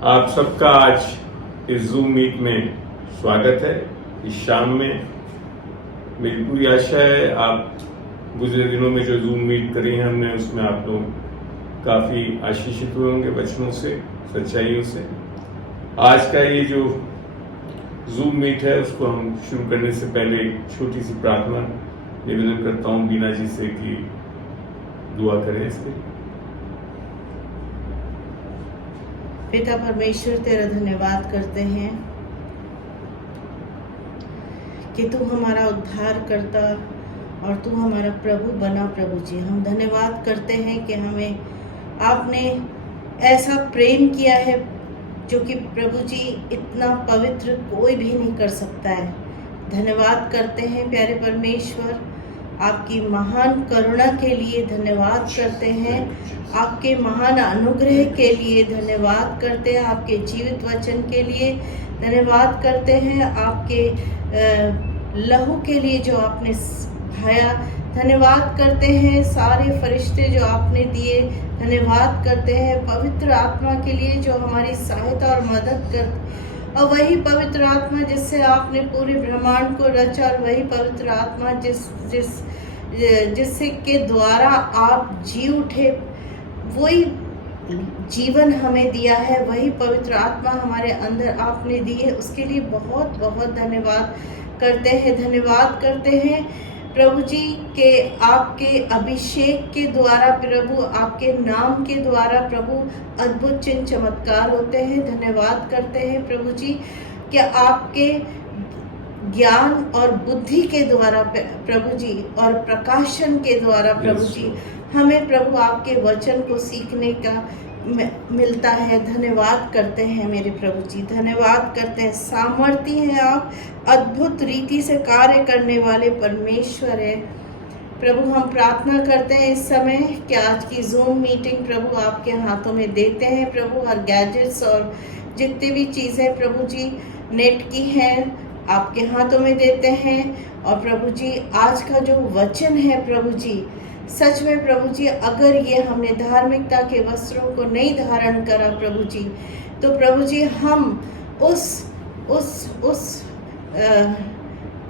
आप सबका आज इस जूम मीट में स्वागत है। इस शाम में मेरी पूरी आशा है आप गुजरे दिनों में जो जूम मीट करी है हमने, उसमें आप लोग काफ़ी आशीषित हुए होंगे वचनों से, सच्चाइयों से। आज का ये जो जूम मीट है उसको हम शुरू करने से पहले एक छोटी सी प्रार्थना निवेदन करता हूँ बीना जी से कि दुआ करें इसके लिए। पिता परमेश्वर, तेरा धन्यवाद करते हैं कि तू हमारा उद्धार करता और तू हमारा प्रभु बना। प्रभु जी, हम धन्यवाद करते हैं कि हमें आपने ऐसा प्रेम किया है जो कि प्रभु जी इतना पवित्र कोई भी नहीं कर सकता है। धन्यवाद करते हैं प्यारे परमेश्वर, आपकी महान करुणा के लिए धन्यवाद करते हैं, आपके महान अनुग्रह के लिए धन्यवाद करते हैं, आपके जीवित वचन के लिए धन्यवाद करते हैं, आपके लहू के लिए जो आपने बहाया धन्यवाद करते हैं, सारे फरिश्ते जो आपने दिए धन्यवाद करते हैं, पवित्र आत्मा के लिए जो हमारी सहायता और मदद करते, और वही पवित्र आत्मा जिससे आपने पूरे ब्रह्मांड को रचा, और वही पवित्र आत्मा जिससे के द्वारा आप जी उठे, वही जीवन हमें दिया है, वही पवित्र आत्मा हमारे अंदर आपने दी है, उसके लिए बहुत बहुत धन्यवाद करते हैं। धन्यवाद करते हैं प्रभु जी के आपके अभिषेक के द्वारा, प्रभु आपके नाम के द्वारा प्रभु अद्भुत चिन्ह चमत्कार होते हैं। धन्यवाद करते हैं प्रभु जी कि आपके ज्ञान और बुद्धि के द्वारा प्रभु जी और प्रकाशन के द्वारा प्रभु जी हमें प्रभु आपके वचन को सीखने का मिलता है। धन्यवाद करते हैं मेरे प्रभु जी, धन्यवाद करते हैं। सामर्थी हैं आप, अद्भुत रीति से कार्य करने वाले परमेश्वर है प्रभु। हम प्रार्थना करते हैं इस समय कि आज की जूम मीटिंग प्रभु आपके हाथों में देते हैं प्रभु। और गैजेट्स और जितनी भी चीज़ें प्रभु जी नेट की हैं आपके हाथों में देते हैं। और प्रभु जी आज का जो वचन है प्रभु जी, सच में प्रभु जी अगर ये हमने धार्मिकता के वस्त्रों को नहीं धारण करा प्रभु जी, तो प्रभु जी हम उस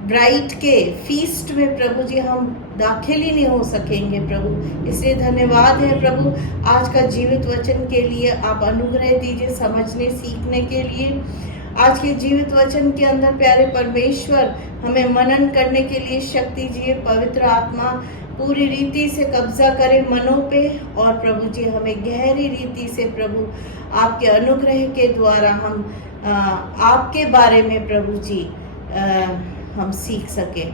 ब्राइड के फीस्ट में प्रभु जी हम दाखिल ही नहीं हो सकेंगे प्रभु। इसलिए धन्यवाद है प्रभु आज का जीवित वचन के लिए। आप अनुग्रह दीजिए समझने सीखने के लिए। आज के जीवित वचन के अंदर प्यारे परमेश्वर हमें मनन करने के लिए शक्ति दीजिए। पवित्र आत्मा पूरी रीति से कब्जा करे मनों पे, और प्रभु जी हमें गहरी रीति से प्रभु आपके अनुग्रह के द्वारा हम आपके बारे में प्रभु जी हम सीख सके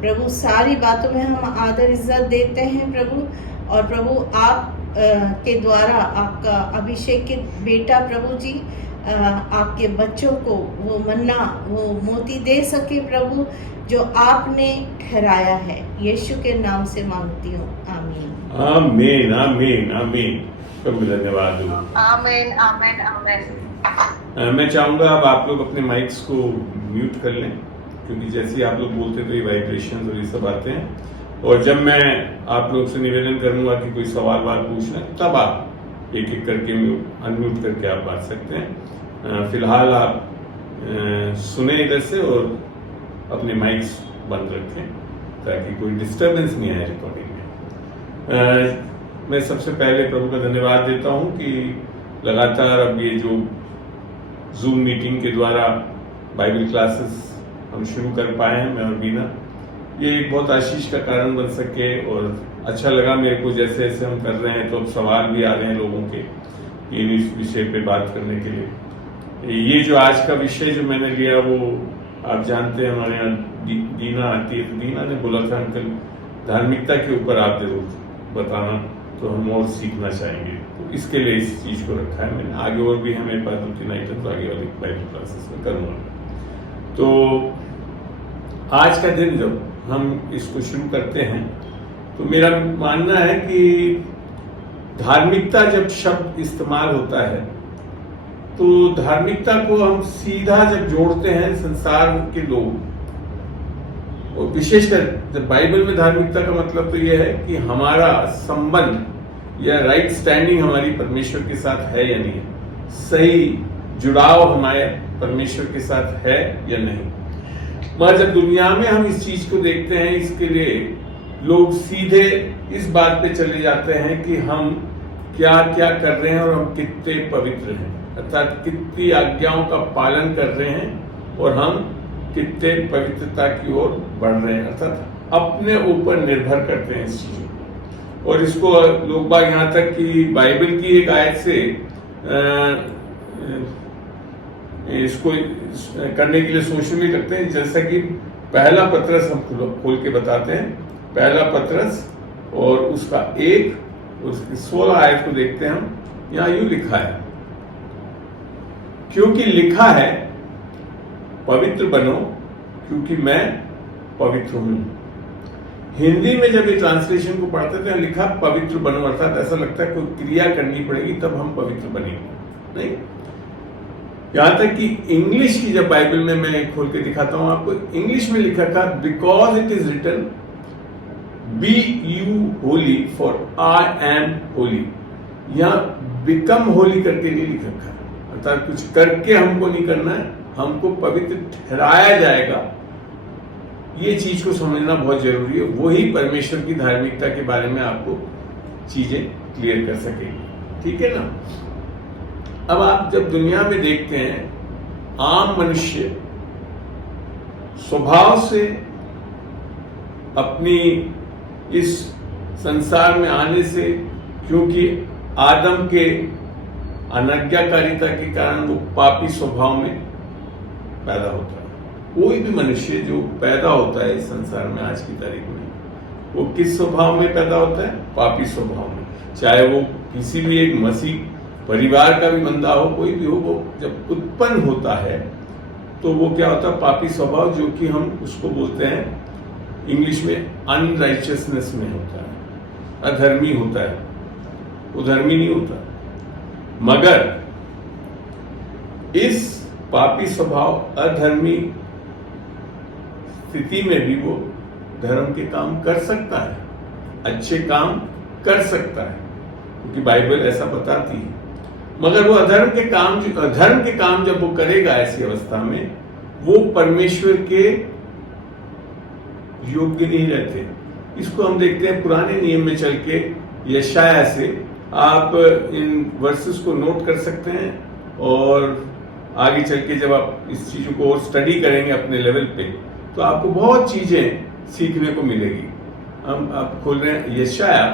प्रभु। सारी बातों में हम आदर इज्जत देते हैं प्रभु। और प्रभु आप के द्वारा आपका अभिषेक के बेटा प्रभु जी आपके बच्चों को वो मन्ना वो मोती दे सके प्रभु जो आपने ठहराया है। यीशु के नाम से मांगती हूँ, आमीन आमीन आमीन आमीन। प्रभु धन्यवाद हो। आमीन आमीन आमीन। मैं चाहूँगा अब आप लोग अपने माइक्स को म्यूट कर लें, क्योंकि जैसे ही आप लोग बोलते हैं तो ये वाइब्रेशन और ये सब आते हैं। और जब मैं आप लोग से निवेदन करूँगा कि कोई सवाल पूछना है तब आप एक एक करके अनम्यूट करके आप बात सकते हैं। फिलहाल आप सुने इधर से और अपने माइक्स बंद रखें ताकि कोई डिस्टरबेंस नहीं आए रिकॉर्डिंग में। मैं सबसे पहले प्रभु का धन्यवाद देता हूं कि लगातार अब ये जो जूम मीटिंग के द्वारा बाइबल क्लासेस हम शुरू कर पाए हैं, मैं और बीना, ये एक बहुत आशीष का कारण बन सके। और अच्छा लगा मेरे को जैसे जैसे हम कर रहे हैं तो अब सवाल भी आ रहे हैं लोगों के इस विषय पे बात करने के लिए। ये जो आज का विषय जो मैंने लिया वो आप जानते हैं हमारे यहाँ दीना आती है, तो दीना ने बोला था अंकल धार्मिकता के ऊपर आप जरूर बताना, तो हम और सीखना चाहेंगे। तो इसके लिए इस चीज़ को रखा है मैंने। आगे और भी हमें पास 2-3 आइटम तो आगे वाली बाइबल क्लासेस में करूँगा। तो आज का दिन जब हम इसको शुरू करते हैं तो मेरा मानना है कि धार्मिकता जब शब्द इस्तेमाल होता है तो धार्मिकता को हम सीधा जब जोड़ते हैं संसार के लोग, और विशेषकर जब बाइबल में धार्मिकता का मतलब तो यह है कि हमारा संबंध या राइट स्टैंडिंग हमारी परमेश्वर के साथ है या नहीं है। सही जुड़ाव हमारे परमेश्वर के साथ है या नहीं। मगर जब दुनिया में हम इस चीज को देखते हैं, इसके लिए लोग सीधे इस बात पे चले जाते हैं कि हम क्या क्या कर रहे हैं और हम कितने पवित्र हैं, अर्थात कितनी आज्ञाओं का पालन कर रहे हैं और हम कितने पवित्रता की ओर बढ़ रहे हैं, अर्थात अपने ऊपर निर्भर करते हैं इस चीज को। और इसको लोग बाग यहाँ तक कि बाइबल की एक आयत से इसको करने के लिए सोचने भी लगते हैं। जैसा कि पहला पत्रस हम खोल के बताते हैं, पहला पत्रस और उसका 1 उसकी 16 आयत को देखते हैं हम। यहाँ यूं लिखा है, क्योंकि लिखा है पवित्र बनो क्योंकि मैं पवित्र हूं। हिंदी में जब ये ट्रांसलेशन को पढ़ते थे लिखा पवित्र बनो, अर्थात ऐसा लगता है कोई क्रिया करनी पड़ेगी तब हम पवित्र बनेंगे, नहीं। यहां तक कि इंग्लिश की जब बाइबल में मैं खोल के दिखाता हूं आपको, इंग्लिश में लिखा था because it is written be you holy for I am holy. यहां बिकम होली करके नहीं लिखा था, अर्थात कुछ करके हमको नहीं करना है, हमको पवित्र ठहराया जाएगा। ये चीज को समझना बहुत जरूरी है, वही परमेश्वर की धार्मिकता के बारे में आपको चीजें क्लियर कर सकेगी, ठीक है ना। अब आप जब दुनिया में देखते हैं, आम मनुष्य स्वभाव से अपनी इस संसार में आने से, क्योंकि आदम के अनाज्ञाकारिता के कारण वो पापी स्वभाव में पैदा होता है। कोई भी मनुष्य जो पैदा होता है इस संसार में आज की तारीख में, वो किस स्वभाव में पैदा होता है? पापी स्वभाव में। चाहे वो किसी भी एक मसीह परिवार का भी बंदा हो, कोई भी हो, वो जब उत्पन्न होता है तो वो क्या होता है? पापी स्वभाव, जो कि हम उसको बोलते हैं इंग्लिश में अनराइचियसनेस में होता है, अधर्मी होता है, वो धर्मी नहीं होता। मगर इस पापी स्वभाव अधर्मी स्थिति में भी वो धर्म के काम कर सकता है, अच्छे काम कर सकता है, क्योंकि बाइबल ऐसा बताती है। मगर वो अधर्म के काम जब वो करेगा ऐसी अवस्था में, वो परमेश्वर के योग्य नहीं रहते। इसको हम देखते हैं पुराने नियम में चल के, यशाया से आप इन वर्सेस को नोट कर सकते हैं और आगे चल के जब आप इस चीजों को और स्टडी करेंगे अपने लेवल पे, तो आपको बहुत चीजें सीखने को मिलेगी। हम आप खोल रहे हैं यशाया,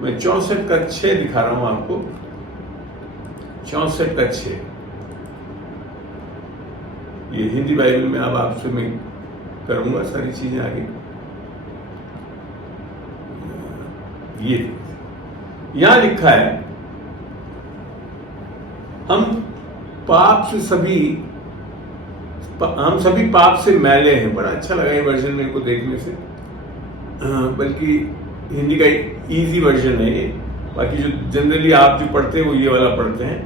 मैं 64 का 6 दिखा रहा हूं आपको, 64 का 6। ये हिंदी बाइबल में अब आपसे मैं करूंगा सारी चीजें आगे। ये यहां लिखा है, हम सभी पाप से मैले हैं। बड़ा अच्छा लगा ये वर्जन मेरे को देखने से, बल्कि हिंदी का इजी वर्जन है ये। बाकी जो जनरली आप जो पढ़ते हैं वो ये वाला पढ़ते हैं।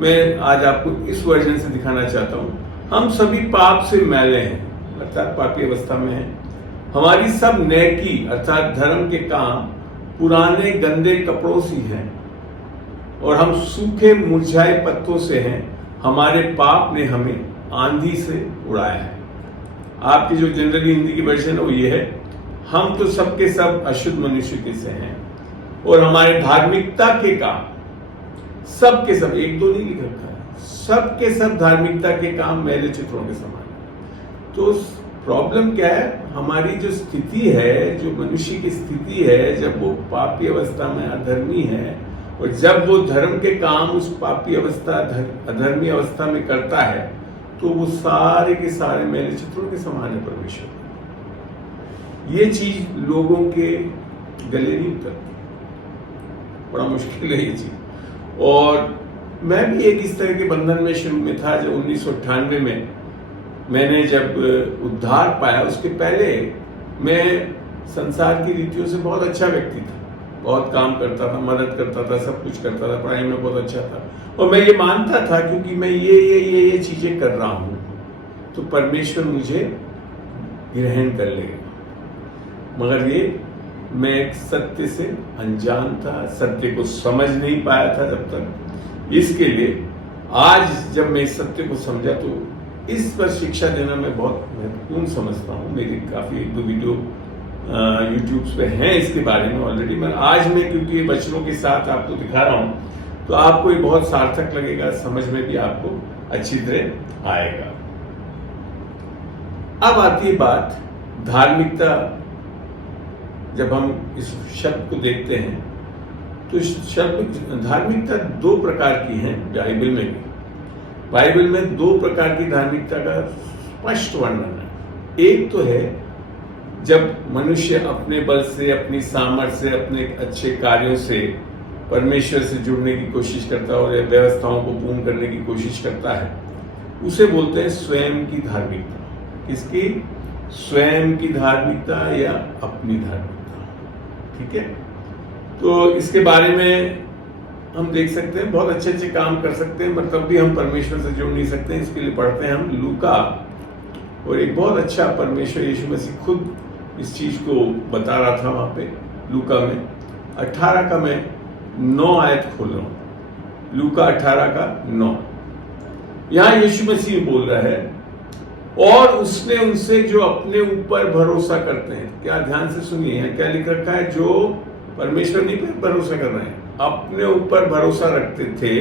मैं आज आपको इस वर्जन से दिखाना चाहता हूं। हम सभी पाप से मैले हैं, अर्थात पापी अवस्था में हैं। हमारी सब नेकी अर्थात धर्म के काम पुराने गंदे कपड़ों से हैं और हम सूखे मुरझाए पत्तों से हैं। हमारे पाप ने हमें आंधी से उड़ाया है। आपकी जो जनरली हिंदी की वर्जन है वो ये है, हम तो सबके सब अशुद्ध मनुष्य के से हैं और हमारे धार्मिकता के काम सबके सब, एक दो नहीं लिख रखा है, सबके सब धार्मिकता के काम मैले चित्रों के समान है। तो प्रॉब्लम क्या है? हमारी जो स्थिति है, जो मनुष्य की स्थिति है, जब वो पापी अवस्था में अधर्मी है और जब वो धर्म के काम उस पापी अवस्था अधर्मी अवस्था में करता है, तो वो सारे के सारे मैले चित्रों के समान है परमेश्वर। ये चीज लोगों के गले नहीं उतरती, बड़ा मुश्किल है ये चीज। और मैं भी एक इस तरह के बंधन में शुरू में था। जब 1998 में मैंने जब उद्धार पाया, उसके पहले मैं संसार की रीतियों से बहुत अच्छा व्यक्ति था, बहुत काम करता था, मदद करता था, सब कुछ करता था, पढ़ाई में बहुत अच्छा था और मैं ये मानता था क्योंकि मैं ये चीजें कर रहा हूं तो परमेश्वर मुझे ग्रहण कर लेगा। मगर ये मैं एक सत्य से अनजान था, सत्य को समझ नहीं पाया था जब तक। इसके लिए आज जब मैं इस सत्य को समझा तो इस पर शिक्षा देना मैं बहुत महत्वपूर्ण समझता हूँ। मेरी काफी दो वीडियो यूट्यूब पे हैं इसके बारे में ऑलरेडी। मैं आज में क्योंकि वचनों के साथ आपको दिखा रहा हूँ तो आपको ये बहुत सार्थक लगेगा, समझ में भी आपको अच्छी तरह आएगा। अब आती है बात धार्मिकता। जब हम इस शब्द को देखते हैं तो इस शब्द धार्मिकता दो प्रकार की है बाइबल में भी। बाइबल में दो प्रकार की धार्मिकता का स्पष्ट वर्णन है। एक तो है जब मनुष्य अपने बल से, अपनी सामर्थ्य से, अपने अच्छे कार्यों से परमेश्वर से जुड़ने की कोशिश करता है और व्यवस्थाओं को पूर्ण करने की कोशिश करता है, उसे बोलते हैं स्वयं की धार्मिकता। किसकी? स्वयं की धार्मिकता या अपनी धार्मिकता। ठीक है, तो इसके बारे में हम देख सकते हैं, बहुत अच्छे अच्छे काम कर सकते हैं, पर तब भी हम परमेश्वर से जुड़ नहीं सकते हैं। इसके लिए पढ़ते हैं हम लूका, और एक बहुत अच्छा परमेश्वर यीशु मसीह खुद इस चीज को बता रहा था वहां पे लूका में 18 का मैं 9 आयत खोल रहा हूं। लूका 18 का 9। यहां यीशु मसीह बोल रहा है, और उसने उनसे जो अपने ऊपर भरोसा करते हैं, क्या ध्यान से सुनिए, यहाँ क्या लिख रखा है? जो परमेश्वर नहीं पे भरोसा कर रहे हैं, अपने ऊपर भरोसा रखते थे,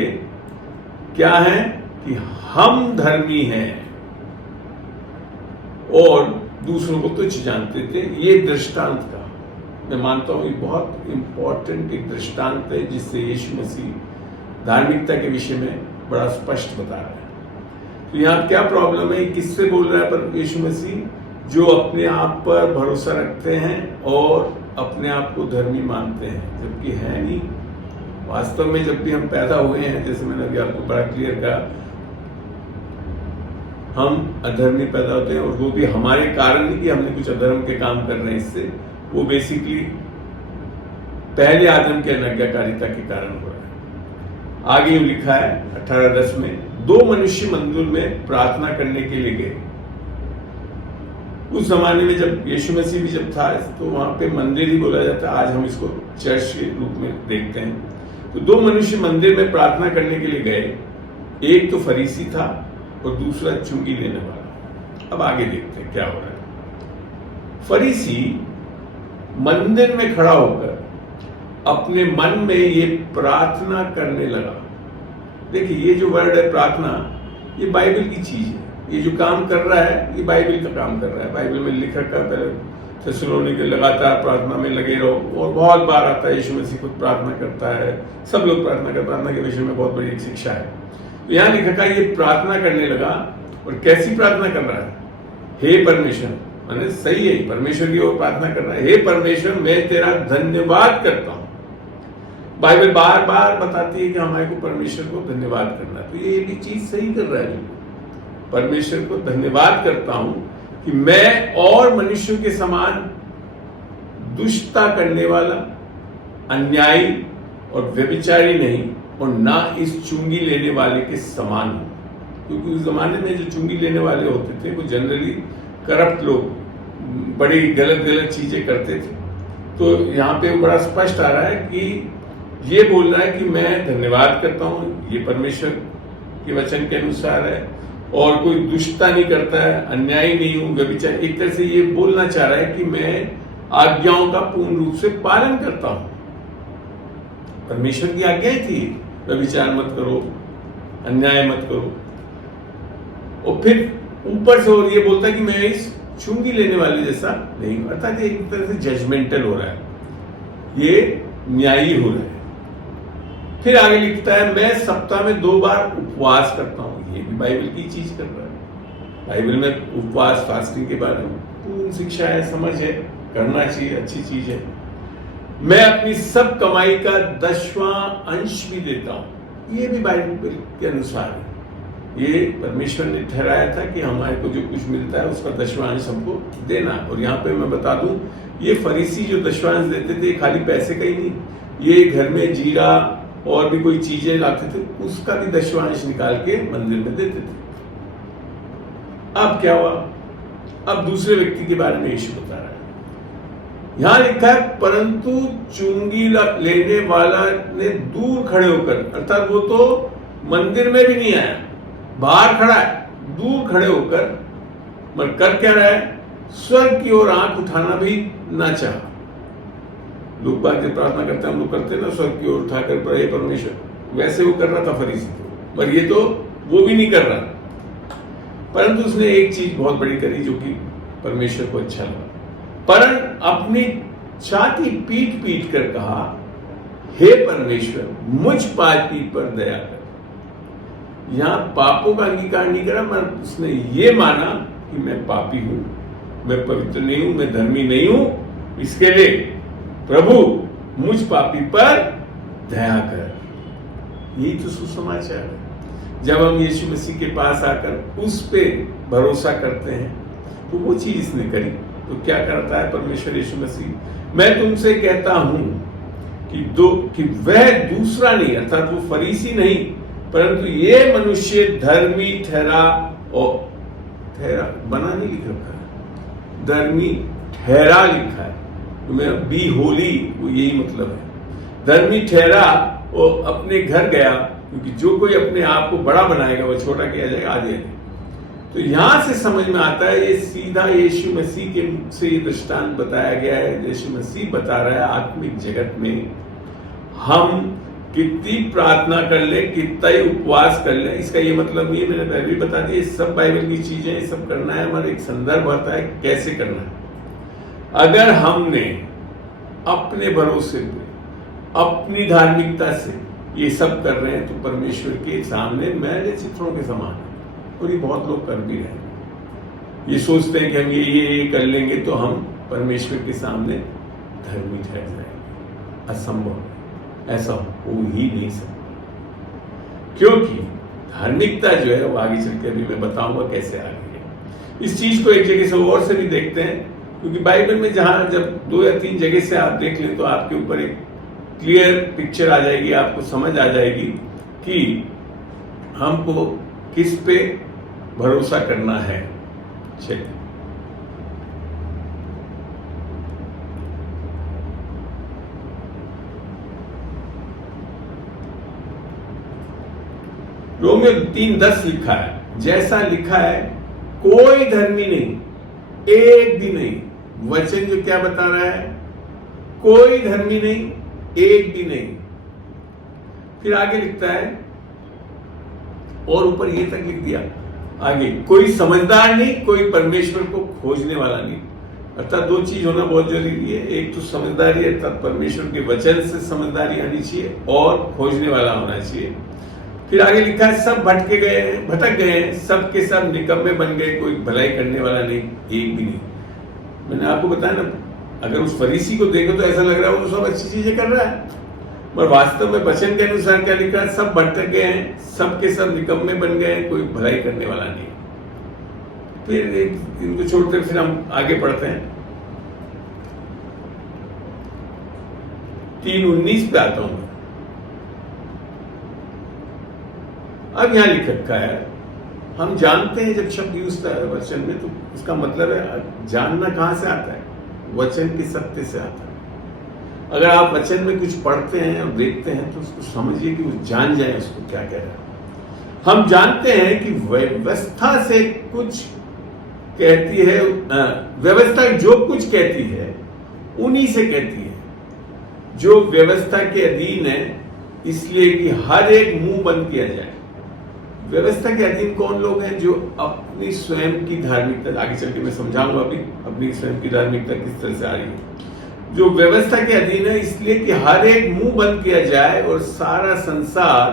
क्या है कि हम धर्मी हैं और दूसरों को तुच्छ जानते थे। ये दृष्टांत का मैं मानता हूं ये बहुत इंपॉर्टेंट एक दृष्टांत है, जिससे यीशु मसीह धार्मिकता के विषय में बड़ा स्पष्ट बता रहा है। तो यहाँ क्या प्रॉब्लम है? किससे बोल रहा है पर यीशु मसीह? जो अपने आप पर भरोसा रखते हैं और अपने आप को धर्मी मानते हैं, जबकि है नहीं। वास्तव में जब भी हम पैदा हुए हैं, जैसे मैंने अभी आपको बड़ा क्लियर कहा, हम अधर्मी पैदा होते हैं, और वो भी हमारे कारण नहीं कि हमने कुछ अधर्म के काम कर रहे हैं। इससे वो बेसिकली पहले आदम के अनाज्ञाकारिता के कारण हो रहा है। आगे यूं लिखा है 18:10 में, 2 मनुष्य मंदिर में प्रार्थना करने के लिए गए। उस जमाने में जब यीशु मसीह भी जब था तो वहां पे मंदिर ही बोला जाता, आज हम इसको चर्च के रूप में देखते हैं। तो 2 मनुष्य मंदिर में प्रार्थना करने के लिए गए, एक तो फरीसी था और दूसरा चुंगी लेने वाला। अब आगे देखते हैं क्या हो रहा है। फरीसी मंदिर में खड़ा होकर अपने मन में ये प्रार्थना करने लगा। देखिए ये जो वर्ड है प्रार्थना, ये बाइबल की चीज है। ये जो काम कर रहा है ये बाइबल का काम कर रहा है। बाइबल में लिख रखा है, पहले थेसलोनिके लगातार प्रार्थना में लगे रहो, और बहुत बार आता है यीशु मसीह खुद प्रार्थना करता है, सब लोग प्रार्थना करते हैं। प्रार्थना के विषय में बहुत बड़ी एक शिक्षा है। तो यहाँ लिख रखा है ये प्रार्थना करने लगा, और कैसी प्रार्थना कर रहा है? हे परमेश्वर, मैंने सही है, परमेश्वर की ओर प्रार्थना कर रहा है। हे परमेश्वर, मैं तेरा धन्यवाद करता हूं। बाइबल बार बार बताती है कि हमारे को परमेश्वर को धन्यवाद करना है। तो ये भी चीज सही कर रहा है। परमेश्वर को धन्यवाद करता हूं कि मैं और मनुष्यों के समान दुष्टता करने वाला, अन्यायी और व्यभिचारी नहीं, और ना इस चुंगी लेने वाले के समान हूं। क्योंकि उस जमाने में जो चुंगी लेने वाले होते थे वो जनरली करप्ट लोग, बड़ी गलत गलत चीजें करते थे। तो यहाँ पे बड़ा स्पष्ट आ रहा है कि ये बोल रहा है कि मैं धन्यवाद करता हूं, ये परमेश्वर के वचन के अनुसार है, और कोई दुष्टता नहीं करता है, अन्यायी नहीं हूं, व्यभिचार। एक तरह से ये बोलना चाह रहा है कि मैं आज्ञाओं का पूर्ण रूप से पालन करता हूं। परमेश्वर की आज्ञाएं थी, व्यभिचार मत करो, अन्याय मत करो, और फिर ऊपर से और ये बोलता है कि मैं इस चुंगी लेने वाले जैसा नहीं हूं। अर्थात एक तरह से जजमेंटल हो रहा है, ये न्यायी हो रहा है। फिर आगे लिखता है मैं सप्ताह में 2 बार उपवास करता हूं। ये भी बाइबल की चीज कर रहा है। बाइबल में उपवास, फास्टिंग के बारे में पूर्ण शिक्षा है, समझ है, करना चाहिए, अच्छी चीज है। मैं अपनी सब कमाई का 10वां अंश भी देता हूं। ये भी बाइबल के अनुसार है। ये परमेश्वर ने ठहराया था कि हमारे को जो कुछ मिलता है उसका 10वां अंश हमको देना। और यहाँ पे मैं बता दूं, ये फरीसी जो 10वां अंश देते थे खाली पैसे का ही नहीं, ये घर में जीरा और भी कोई चीजें लाते थे, उसका भी 10वां अंश निकाल के मंदिर में देते थे। अब क्या हुआ? अब दूसरे व्यक्ति के बारे में यीशु बता रहा है। यहां लिखा है परंतु चुंगी लेने वाला ने दूर खड़े होकर, अर्थात वो तो मंदिर में भी नहीं आया, बाहर खड़ा है, दूर खड़े होकर, मगर कर क्या रहा है, स्वर्ग की ओर आंख उठाना भी ना चाहा। लोग बात जब प्रार्थना करते हैं, हम लोग करते हैं ना, स्वर्ग की ओर उठाकर हे परमेश्वर, वैसे वो कर रहा था फरीसी को, पर ये तो वो भी नहीं कर रहा। परंतु उसने एक चीज बहुत बड़ी करी जो कि परमेश्वर को अच्छा लगा, परन अपनी छाती पीट पीट कर कहा, हे परमेश्वर, मुझ पापी पर दया कर। यहां पापों का अंगीकार नहीं करा, मगर उसने ये माना कि मैं पापी हूं, मैं पवित्र नहीं हूं, मैं धर्मी नहीं हूं, इसके लिए प्रभु मुझ पापी पर दया कर। यही तो सुसमाचार है। जब हम यीशु मसीह के पास आकर उस पे भरोसा करते हैं, तो वो चीज इसने करी। तो क्या करता है परमेश्वर यीशु मसीह, मैं तुमसे कहता हूं कि वह दूसरा नहीं, अर्थात वो फरीसी नहीं, परंतु ये मनुष्य धर्मी ठहरा, और ठहरा बना नहीं लिख रखा है, धर्मी ठहरा लिखा है, तो मैं बी होली, वो यही मतलब है। धर्मी ठहरा और अपने घर गया, क्योंकि जो कोई अपने आप को बड़ा बनाएगा वो छोटा किया जाएगा, आगे। तो यहां से समझ में आता है, ये सीधा यीशु मसीह के मुख से ये दृष्टांत बताया गया है। यीशु मसीह बता रहा है आत्मिक जगत में हम कितनी प्रार्थना कर ले, कितना ही उपवास कर ले, इसका ये मतलब नहीं है, मैंने पहले भी बता दिया, सब बाइबल की चीजें, ये सब करना है, हमारा एक संदर्भ आता है कैसे करना है। अगर हमने अपने भरोसे पे, अपनी धार्मिकता से ये सब कर रहे हैं, तो परमेश्वर के सामने मैले चित्रों के समान है। और ये बहुत लोग कर भी रहे हैं, ये सोचते हैं कि हम ये कर लेंगे तो हम परमेश्वर के सामने धर्मी ठहर जाएंगे। असंभव है, ऐसा हो ही नहीं सकता, क्योंकि धार्मिकता जो है वो आगे चल के अभी मैं बताऊंगा कैसे आगे है। इस चीज को एक जगह से और से भी देखते हैं, क्योंकि बाइबल में जहां जब 2 या 3 जगह से आप देख लें तो आपके ऊपर एक क्लियर पिक्चर आ जाएगी, आपको समझ आ जाएगी कि हमको किस पे भरोसा करना है। चलिए, रोमियो 3:10 लिखा है, जैसा लिखा है, कोई धर्मी नहीं, एक भी नहीं। वचन जो क्या बता रहा है, कोई धर्मी नहीं, एक भी नहीं। फिर आगे लिखता है, और ऊपर ये तक लिख दिया आगे, कोई समझदार नहीं, कोई परमेश्वर को खोजने वाला नहीं। अर्थात 2 चीज होना बहुत जरूरी है, एक तो समझदारी, अर्थात परमेश्वर के वचन से समझदारी आनी चाहिए, और खोजने वाला होना चाहिए। फिर आगे लिखा है, सब भटक गए, सब के सब निकम्मे बन गए, कोई भलाई करने वाला नहीं, एक भी नहीं। मैंने आपको बताया ना, अगर उस फरीसी को देखो तो ऐसा लग रहा है वो तो सब अच्छी चीजें कर रहा है, पर वास्तव में वचन के अनुसार क्या लिखा है, सब भटक गए हैं, सब के सब निकम्मे बन गए, कोई भलाई करने वाला नहीं। फिर इनको छोड़कर फिर हम आगे पढ़ते हैं, 3:19 पे आता हूं। अब यहां लिख रखा है, हम जानते हैं जब शब्द यूज होता है वचन में, तो उसका मतलब है जानना कहां से आता है, वचन के सत्य से आता है। अगर आप वचन में कुछ पढ़ते हैं और देखते हैं तो उसको समझिए कि वो जान जाए उसको क्या कह रहा है। हम जानते हैं कि व्यवस्था से कुछ कहती है, व्यवस्था जो कुछ कहती है उन्हीं से कहती है, जो व्यवस्था के अधीन है, इसलिए कि हर एक मुंह बंद किया जाए। व्यवस्था के अधीन कौन लोग हैं, जो अपनी स्वयं की धार्मिकता, आगे चल के मैं समझाऊंगा अभी अपनी स्वयं की धार्मिकता किस तरह से आ रही है, जो व्यवस्था के अधीन है, इसलिए कि हर एक मुंह बंद किया जाए और सारा संसार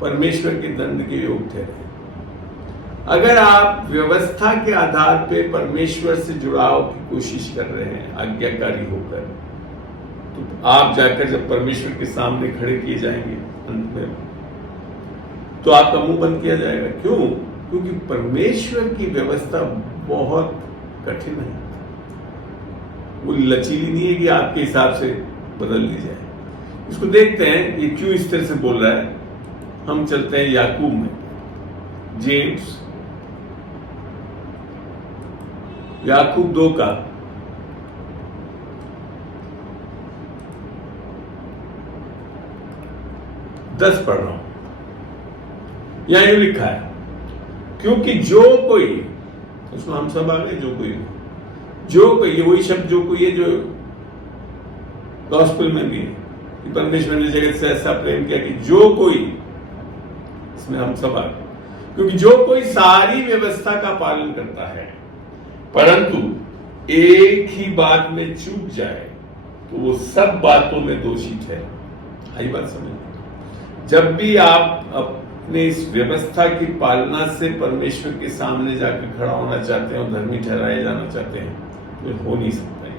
परमेश्वर के दंड के योग ठहरे। अगर आप व्यवस्था के आधार पे परमेश्वर से जुड़ाव की कोशिश कर रहे हैं आज्ञाकारी होकर, तो आप जाकर जब परमेश्वर के सामने खड़े किए जाएंगे अंत में, तो आपका मुंह बंद किया जाएगा। क्यों? क्योंकि परमेश्वर की व्यवस्था बहुत कठिन है, वो लचीली नहीं है कि आपके हिसाब से बदल दी जाए। इसको देखते हैं ये क्यों इस तरह से बोल रहा है। हम चलते हैं याकूब में, जेम्स, याकूब 2 का 10 पढ़ रहा हूं। यहां यूं लिखा है, क्योंकि जो कोई, उसमें हम सब आ गए, जो कोई, ये वही शब्द जो कोई है जो गॉस्पेल में भी है कि परमेश्वर ने जगत से ऐसा प्रेम किया कि जो कोई, इसमें हम सब आ गए, क्योंकि जो कोई सारी व्यवस्था का पालन करता है परंतु एक ही बात में चूक जाए तो वो सब बातों में दोषी ठहरे। आई बात समझ? जब भी आप अपने इस व्यवस्था की पालना से परमेश्वर के सामने जाकर खड़ा होना चाहते हैं और धर्मी ठहराए जाना चाहते हैं तो हो नहीं सकता है,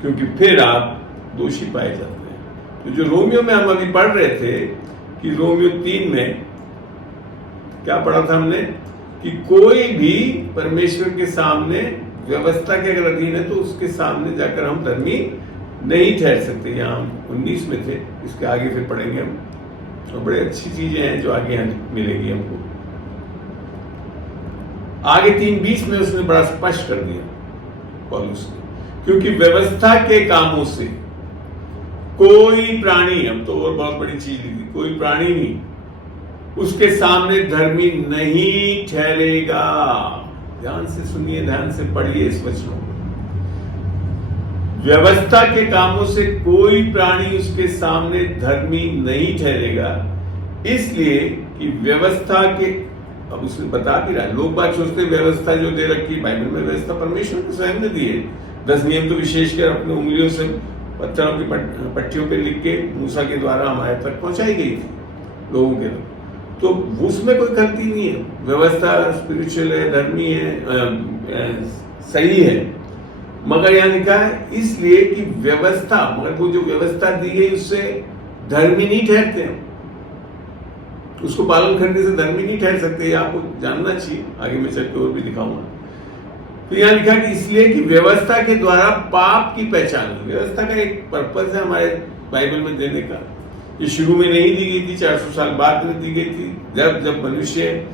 क्योंकि फिर आप दोषी पाए जाते हैं। तो जो रोमियो में हम अभी पढ़ रहे थे कि रोमियो 3 में क्या पढ़ा था हमने कि कोई भी परमेश्वर के सामने व्यवस्था के अगर अधीन है तो उसके सामने जाकर हम धर्मी नहीं ठहर सकते। यहां हम 19 में थे, इसके आगे फिर पढ़ेंगे हम, और बड़ी अच्छी चीजें हैं जो आगे मिलेगी हमको। आगे 3:20 में उसने बड़ा स्पष्ट कर दिया पौलुस ने, क्योंकि व्यवस्था के कामों से कोई प्राणी, अब तो और बहुत बड़ी चीज लिखी, कोई प्राणी नहीं उसके सामने धर्मी नहीं ठहरेगा। ध्यान से सुनिए, ध्यान से पढ़िए इस वचनों को। व्यवस्था के कामों से कोई प्राणी उसके सामने धर्मी नहीं ठहरेगा, इसलिए कि व्यवस्था के, अब उसने बता भी रहा है, लोग बात सोचते व्यवस्था जो दे रखी बाइबल में, व्यवस्था परमेश्वर ने स्वयं ने दी है। 10 नियम तो विशेषकर अपने उंगलियों से पत्थरों की पट्टियों पे लिख के मूसा के द्वारा हमारे तक पहुंचाई गई थी लोगों के लिए, तो उसमें कोई गलती नहीं है। व्यवस्था स्पिरिचुअल है, धर्मी है, सही है, मगर यहां लिखा है इसलिए कि व्यवस्था, मगर वो जो व्यवस्था दी गई उससे धर्मी नहीं ठहरते हैं, उसको पालन करने से धर्मी नहीं ठहर सकते। ये आपको जानना चाहिए, आगे मैं चल के और भी दिखाऊंगा। तो यहां लिखा कि इसलिए कि व्यवस्था के द्वारा पाप की पहचान। व्यवस्था का एक पर्पज है हमारे बाइबल में देने का। ये शुरू में नहीं दी गई थी, 400 साल बाद में दी गई थी, जब मनुष्य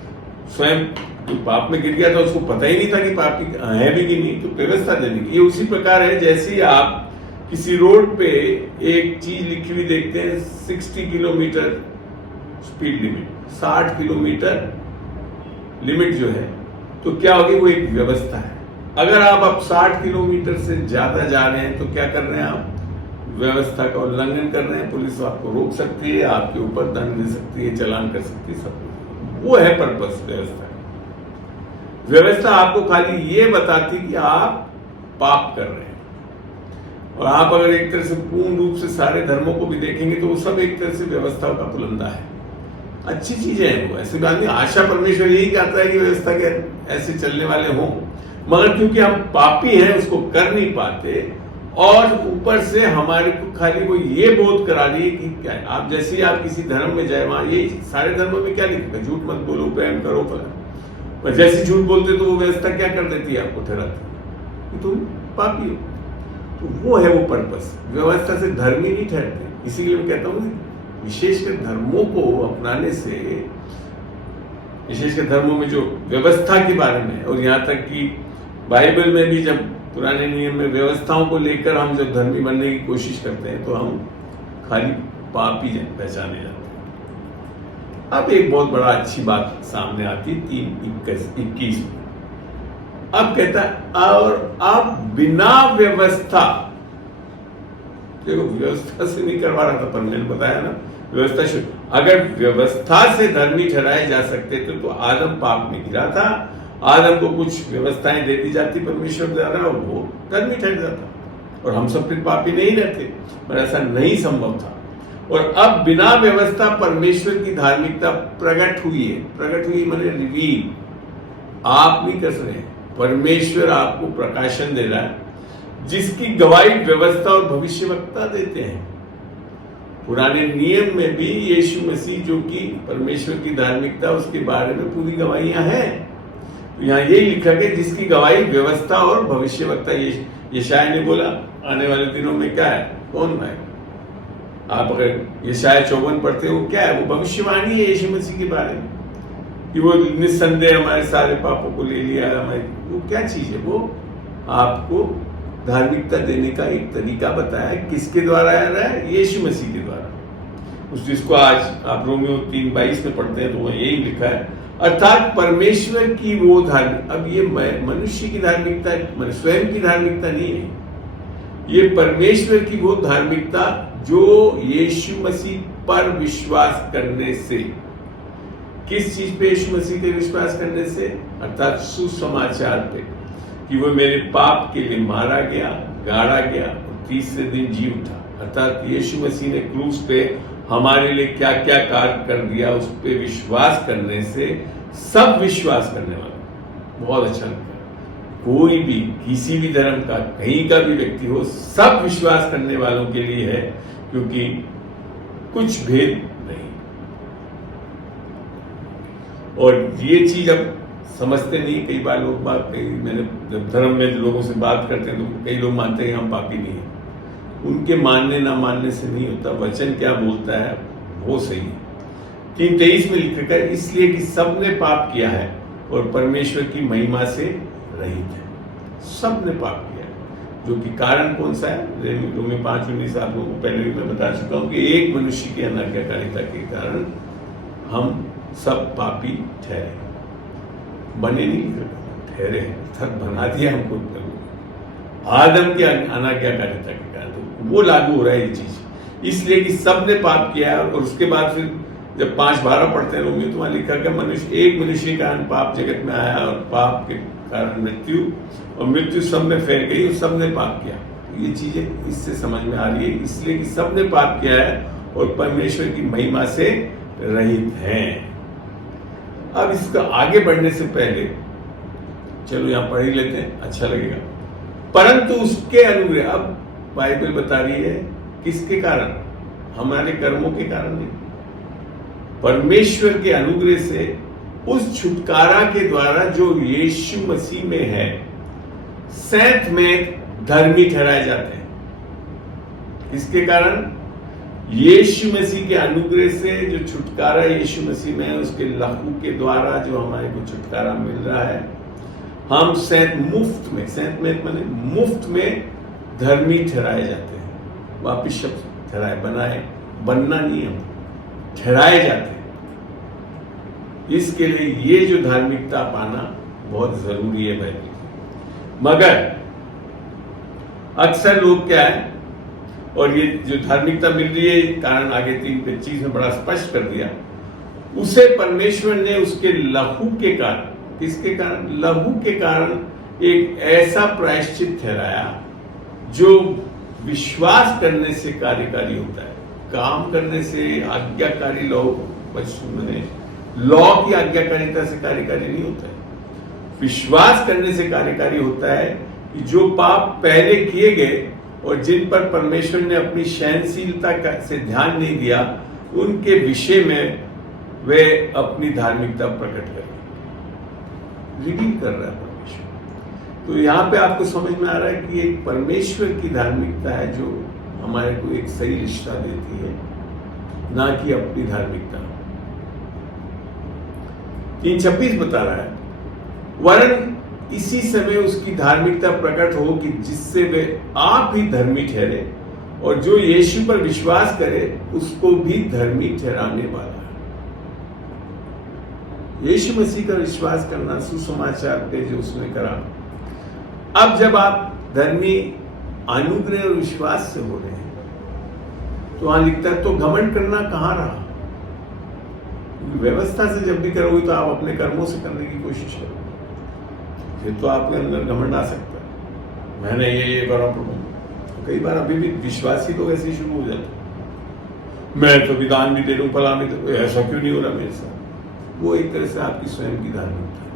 स्वयं तो पाप में गिर गया था, उसको पता ही नहीं था कि पाप है भी कि नहीं, तो व्यवस्था देने की। ये उसी प्रकार है जैसे ही आप किसी रोड पे एक चीज लिखी हुई देखते हैं, 60 kilometre speed limit, 60 kilometre limit जो है, तो क्या होगी, वो एक व्यवस्था है। अगर आप अब 60 किलोमीटर से ज्यादा जा रहे हैं तो क्या कर रहे हैं आप, व्यवस्था का उल्लंघन कर रहे हैं। पुलिस आपको रोक सकती है, आपके ऊपर दंड दे सकती है, चालान कर सकती है, सब कुछ। वो है पर्पस व्यवस्था का। व्यवस्था आपको खाली ये बताती कि आप पाप कर रहे हैं, और आप अगर एक तरह से पूर्ण रूप से सारे धर्मों को भी देखेंगे तो वो सब एक तरह से व्यवस्था का पुलंदा है। अच्छी चीजें हैं वो, ऐसी बात नहीं। आशा परमेश्वर यही कहता है कि व्यवस्था के ऐसे चलने वाले हों, मगर क्योंकि हम पापी हैं उसको कर नहीं पाते, और ऊपर से हमारे को खाली वो ये बोध करा दी कि क्या है, आप जैसे ही आप किसी धर्म में जाए, वहां ये सारे धर्मों में क्या लिखा, झूठ मत बोलो, प्रेम करो, पर जैसे झूठ बोलते तो वो व्यवस्था क्या कर देती है, आपको ठहराती कि तुम पापी हो। तो वो है वो पर्पस। व्यवस्था से धर्मी नहीं ठहरते। इसीलिए मैं कहता हूँ विशेषकर धर्मों को अपनाने से, विशेषकर धर्मों में जो व्यवस्था के बारे में, और यहाँ तक कि बाइबल में भी जब पुराने नियम में व्यवस्थाओं को लेकर हम जब धर्मी बनने की कोशिश करते हैं तो हम खाली पापी पहचाने जाते हैं। अब एक बहुत बड़ा अच्छी बात सामने आती है 3:21 में। अब कहता है और अब बिना व्यवस्था, देखो व्यवस्था से नहीं करवा रहा था, पर मैंने बताया ना व्यवस्था शुरू। अगर व्यवस्था से धर्मी ठहराए जा सकते थे तो आदम पाप में गिरा था, आदम को कुछ व्यवस्थाएं दे दी जाती परमेश्वर द्वारा और वो धर्मी ठहर जाता, और हम सब फिर पापी नहीं रहते, पर ऐसा नहीं संभव था। और अब बिना व्यवस्था परमेश्वर की धार्मिकता प्रकट हुई है। प्रकट हुई माने रिवील, आप नहीं कर रहे, परमेश्वर आपको प्रकाशन दे रहा है, जिसकी गवाही व्यवस्था और भविष्यवक्ता देते हैं। पुराने नियम में भी यीशु मसीह जो कि परमेश्वर की धार्मिकता, उसके बारे में पूरी गवाहियां हैं। यहाँ यही लिखा गया जिसकी गवाही व्यवस्था और भविष्यवक्ता। यशायाह ने बोला आने वाले दिनों में क्या है, कौन है। आप अगर यशायाह 54 पढ़ते हो, क्या है वो, भविष्यवाणी है यीशु मसीह के बारे में कि वो निस्संदेह हमारे सारे पापों को ले लिया। हमारे वो क्या चीज है, वो आपको धार्मिकता देने का एक तरीका बताया। किसके द्वारा आ रहा है, यीशु मसीह के द्वारा। जिसको आज आप रोमियो 3:22 में पढ़ते हैं तो वह यही लिखा है, अर्थात परमेश्वर की वो धार्मिक, अब ये मनुष्य की धार्मिकता, स्वयं की धार्मिकता नहीं है, ये परमेश्वर की वो धार्मिकता जो यीशु मसीह पर विश्वास करने से, किस चीज पे यीशु मसीह के विश्वास करने से, अर्थात सुसमाचार पे कि वो मेरे पाप के लिए मारा गया, गाड़ा गया और तीसरे दिन जी उठा, अर्थात यीशु मसीह ने क्रूस पे हमारे लिए क्या क्या कार्य कर दिया, उस पे विश्वास करने से सब विश्वास करने वाले, बहुत अच्छा लगता है, कोई भी किसी भी धर्म का कहीं का भी व्यक्ति हो, सब विश्वास करने वालों के लिए है, क्योंकि कुछ भेद नहीं। और ये चीज अब समझते नहीं, कई बार लोग मैंने जब धर्म में लोगों से बात करते हैं तो कई लोग मानते हैं हम पापी नहीं है। उनके मानने ना मानने से नहीं होता, वचन क्या बोलता है वो सही है। 3:23 में लिखा है, इसलिए कि सबने पाप किया है और परमेश्वर की महिमा से रहित है। सबने पाप किया है, जो कि कारण कौन सा है? रोमी 5:19 आप लोगों को पहले भी मैं बता चुका हूं कि एक मनुष्य की अनाज्ञाकारिता के कारण हम सब पापी ठहरे, बने नहीं ठहरे, अर्थात बना दिया हमको आदम की अनाज्ञाकारिता के कारण, तो वो लागू हो रहा है ये चीज, इसलिए कि सबने पाप किया है। और उसके बाद फिर जब 5:12 पढ़ते हैं रोमियो तो वहां लिखा कि एक मनुष्य के कारण पाप जगत में आया और पाप के कारण मृत्यु, और मृत्यु सब में फैल गई और सबने पाप किया। ये चीजें इससे समझ में आ रही है, इसलिए कि सबने पाप किया है और परमेश्वर की महिमा से रहित हैं। अब इसका आगे बढ़ने से पहले चलो यहां पढ़ ही लेते हैं, अच्छा लगेगा। परंतु उसके अनुग्रह, अब बाइबल बता रही है किसके कारण? हमारे कर्मों के कारण नहीं, परमेश्वर के अनुग्रह से उस छुटकारा के द्वारा जो यीशु मसीह में है, सैंत में धर्मी ठहराए जाते हैं। किसके कारण? यीशु मसीह के अनुग्रह से जो छुटकारा यीशु मसीह में है, उसके लहू के द्वारा जो हमारे को छुटकारा मिल रहा है, हम मुफ्त में मुफ्त में धर्मी ठहराए जाते हैं। वापिस शब्द ठहराए, बनना नहीं, हम ठहराए जाते हैं। इसके लिए ये जो धार्मिकता पाना बहुत जरूरी है भाई। मगर अक्सर लोग क्या है, और ये जो धार्मिकता मिल रही है, कारण आगे 3:25 में बड़ा स्पष्ट कर दिया, उसे परमेश्वर ने उसके लहू के कारण, किसके कारण? लहू के कारण एक ऐसा प्रायश्चित ठहराया जो विश्वास करने से कार्यकारी होता है। काम करने से आज्ञाकारी लॉ की आज्ञाकारिता से कार्यकारी नहीं होता है, विश्वास करने से कार्यकारी होता है कि जो पाप पहले किए गए और जिन पर परमेश्वर ने अपनी सहनशीलता से ध्यान नहीं दिया, उनके विषय में वे अपनी धार्मिकता प्रकट करें, रिवील कर रहा है परमेश्वर। तो यहाँ पे आपको समझ में आ रहा है कि एक परमेश्वर की धार्मिकता है जो हमारे को एक सही रिश्ता देती है, ना कि अपनी धार्मिकता। 3:26 बता रहा है, वरन इसी समय उसकी धार्मिकता प्रकट हो कि जिससे वे आप ही धर्मी ठहरे, और जो यीशु पर विश्वास करे उसको भी धर्मी ठहराने वाला है। यीशु मसीह का विश्वास करना, सुसमाचार पे जो उसने करा। अब जब आप धर्मी अनुग्रह और विश्वास से हो रहे हैं, तो वहां लिखता है तो घमंड करना कहां रहा? व्यवस्था से जब भी करोगे तो आप अपने कर्मों से करने की कोशिश करोगे, फिर तो आपके अंदर घमंड आ सकता है, मैंने ये करा प्रभु। तो कई बार अभी भी विश्वासी लोग ऐसे शुरू हो जाते हैं, मैं तो विधान भी दे रहा हूं, फला में तो ऐसा क्यों नहीं हो रहा मेरे साथ? वो एक तरह से आपकी स्वयं की धार्मिकता है,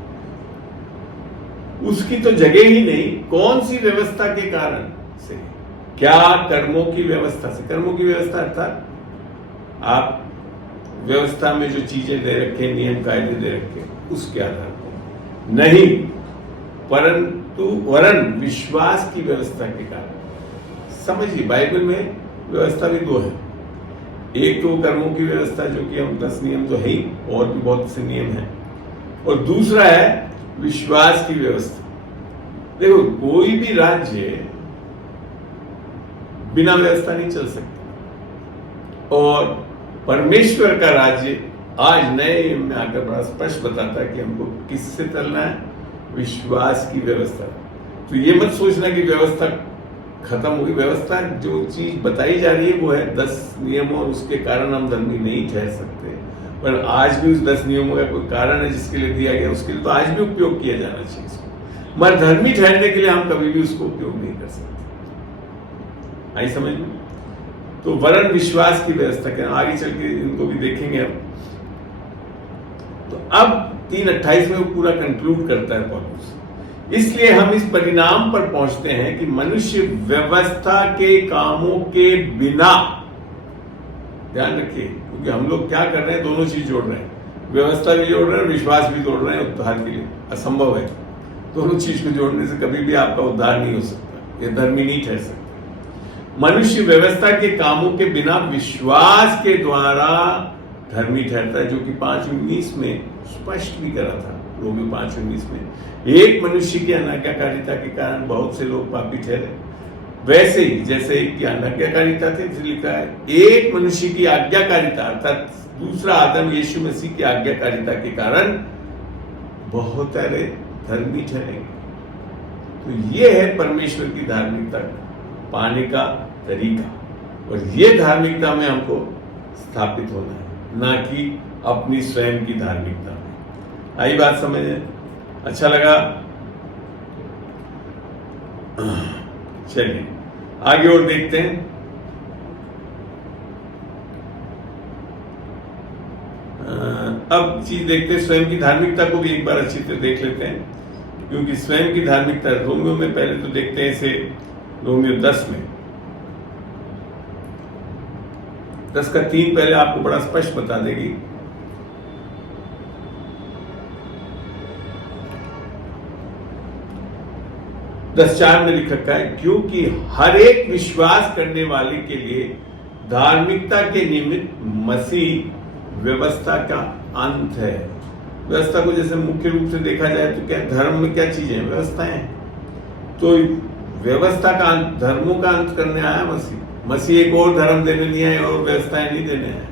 उसकी तो जगह ही नहीं। कौन सी व्यवस्था के कारण से? क्या कर्मों की व्यवस्था से? कर्मों की व्यवस्था अर्थात आप व्यवस्था में जो चीजें दे रखे, नियम कायदे दे रखे, उसके आधार पर नहीं, परंतु वरन विश्वास की व्यवस्था के कारण। समझिए, बाइबल में व्यवस्था भी दो है, एक तो कर्मों की व्यवस्था जो कि हम 10 नियम तो है ही, और भी बहुत से नियम हैं, और दूसरा है विश्वास की व्यवस्था। देखो, कोई भी राज्य बिना व्यवस्था नहीं चल सकता, और परमेश्वर का राज्य आज नए नियम में आकर बड़ा स्पष्ट बताता है कि हमको किससे चलना है, विश्वास की व्यवस्था। तो ये मत सोचना कि व्यवस्था खत्म होगी। व्यवस्था जो चीज बताई जा रही है वो है 10 नियम, और उसके कारण हम धर्मी नहीं ठहर सकते। पर आज भी उस 10 नियमों का कोई कारण है जिसके लिए दिया गया, उसके लिए तो आज भी उपयोग किया जाना चाहिए इसको। मगर धर्मी ठहरने के लिए हम कभी भी उसको उपयोग नहीं कर सकते। आई समझ में? तो वरन विश्वास की व्यवस्था के आगे चल के इनको भी देखेंगे हम। तो अब 3:28 में वो पूरा कंक्लूड करता है पौलुस। इसलिए हम इस परिणाम पर पहुंचते हैं कि मनुष्य व्यवस्था के कामों के बिना, ध्यान रखिए, क्योंकि हम लोग क्या कर रहे हैं, दोनों चीज जोड़ रहे हैं, व्यवस्था भी जोड़ रहे हैं, विश्वास भी जोड़ रहे हैं उद्धार के लिए। असंभव है, दोनों चीज को जोड़ने से कभी भी आपका उद्धार नहीं हो सकता, यह धर्मी नहीं ठहर सकता। मनुष्य व्यवस्था के कामों के बिना विश्वास के द्वारा धर्मी ठहरता है, जो कि 5:19 में स्पष्ट भी करा था। रोमियो 5:19 में, एक मनुष्य की अनाज्ञाकारिता के कारण बहुत से लोग पापी ठहरे, वैसे ही जैसे एक की अनाज्ञाकारिता थी, फिर लिखा है एक मनुष्य की आज्ञाकारिता अर्थात दूसरा आदम यीशु मसीह की आज्ञाकारिता के कारण बहुत सारे धर्मी ठहरेंगे। तो ये है परमेश्वर की धार्मिकता पाने का तरीका, और ये धार्मिकता में हमको स्थापित होना है, ना कि अपनी स्वयं की धार्मिकता में। आई बात समझे? अच्छा लगा? चलिए आगे और देखते हैं। अब चीज देखते हैं, स्वयं की धार्मिकता को भी एक बार अच्छी तरह देख लेते हैं, क्योंकि स्वयं की धार्मिकता रोमियो में पहले तो देखते हैं इसे, रोमियो 10 में 10 का 3 पहले आपको बड़ा स्पष्ट बता देगी। दस 4 में लिख रखा है, क्योंकि हर एक विश्वास करने वाले के लिए धार्मिकता के निमित्त मसीह व्यवस्था का अंत है। व्यवस्था को जैसे मुख्य रूप से देखा जाए तो क्या धर्म में क्या चीजें हैं? व्यवस्थाएं हैं। तो व्यवस्था का अंत, धर्मों का अंत करने आया मसीह। मसीह एक और धर्म देने नहीं आया और व्यवस्थाएं नहीं देने आया,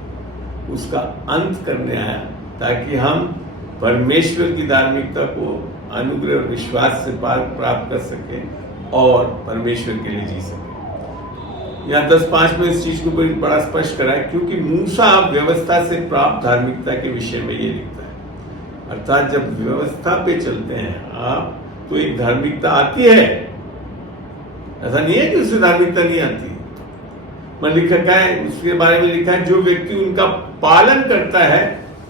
उसका अंत करने आया ताकि हम परमेश्वर की धार्मिकता को अनुग्रह और विश्वास से प्राप्त कर सके और परमेश्वर के लिए जी सके। यहाँ 10:5 में इस चीज को बड़ा स्पष्ट करा है, क्योंकि मूसा व्यवस्था से प्राप्त धार्मिकता के विषय में ये लिखता है, अर्थात जब व्यवस्था पे चलते हैं आप तो एक धार्मिकता आती है, ऐसा नहीं है कि उससे धार्मिकता नहीं आती। मैं लिखा है, उसके बारे में लिखा है, जो व्यक्ति उनका पालन करता है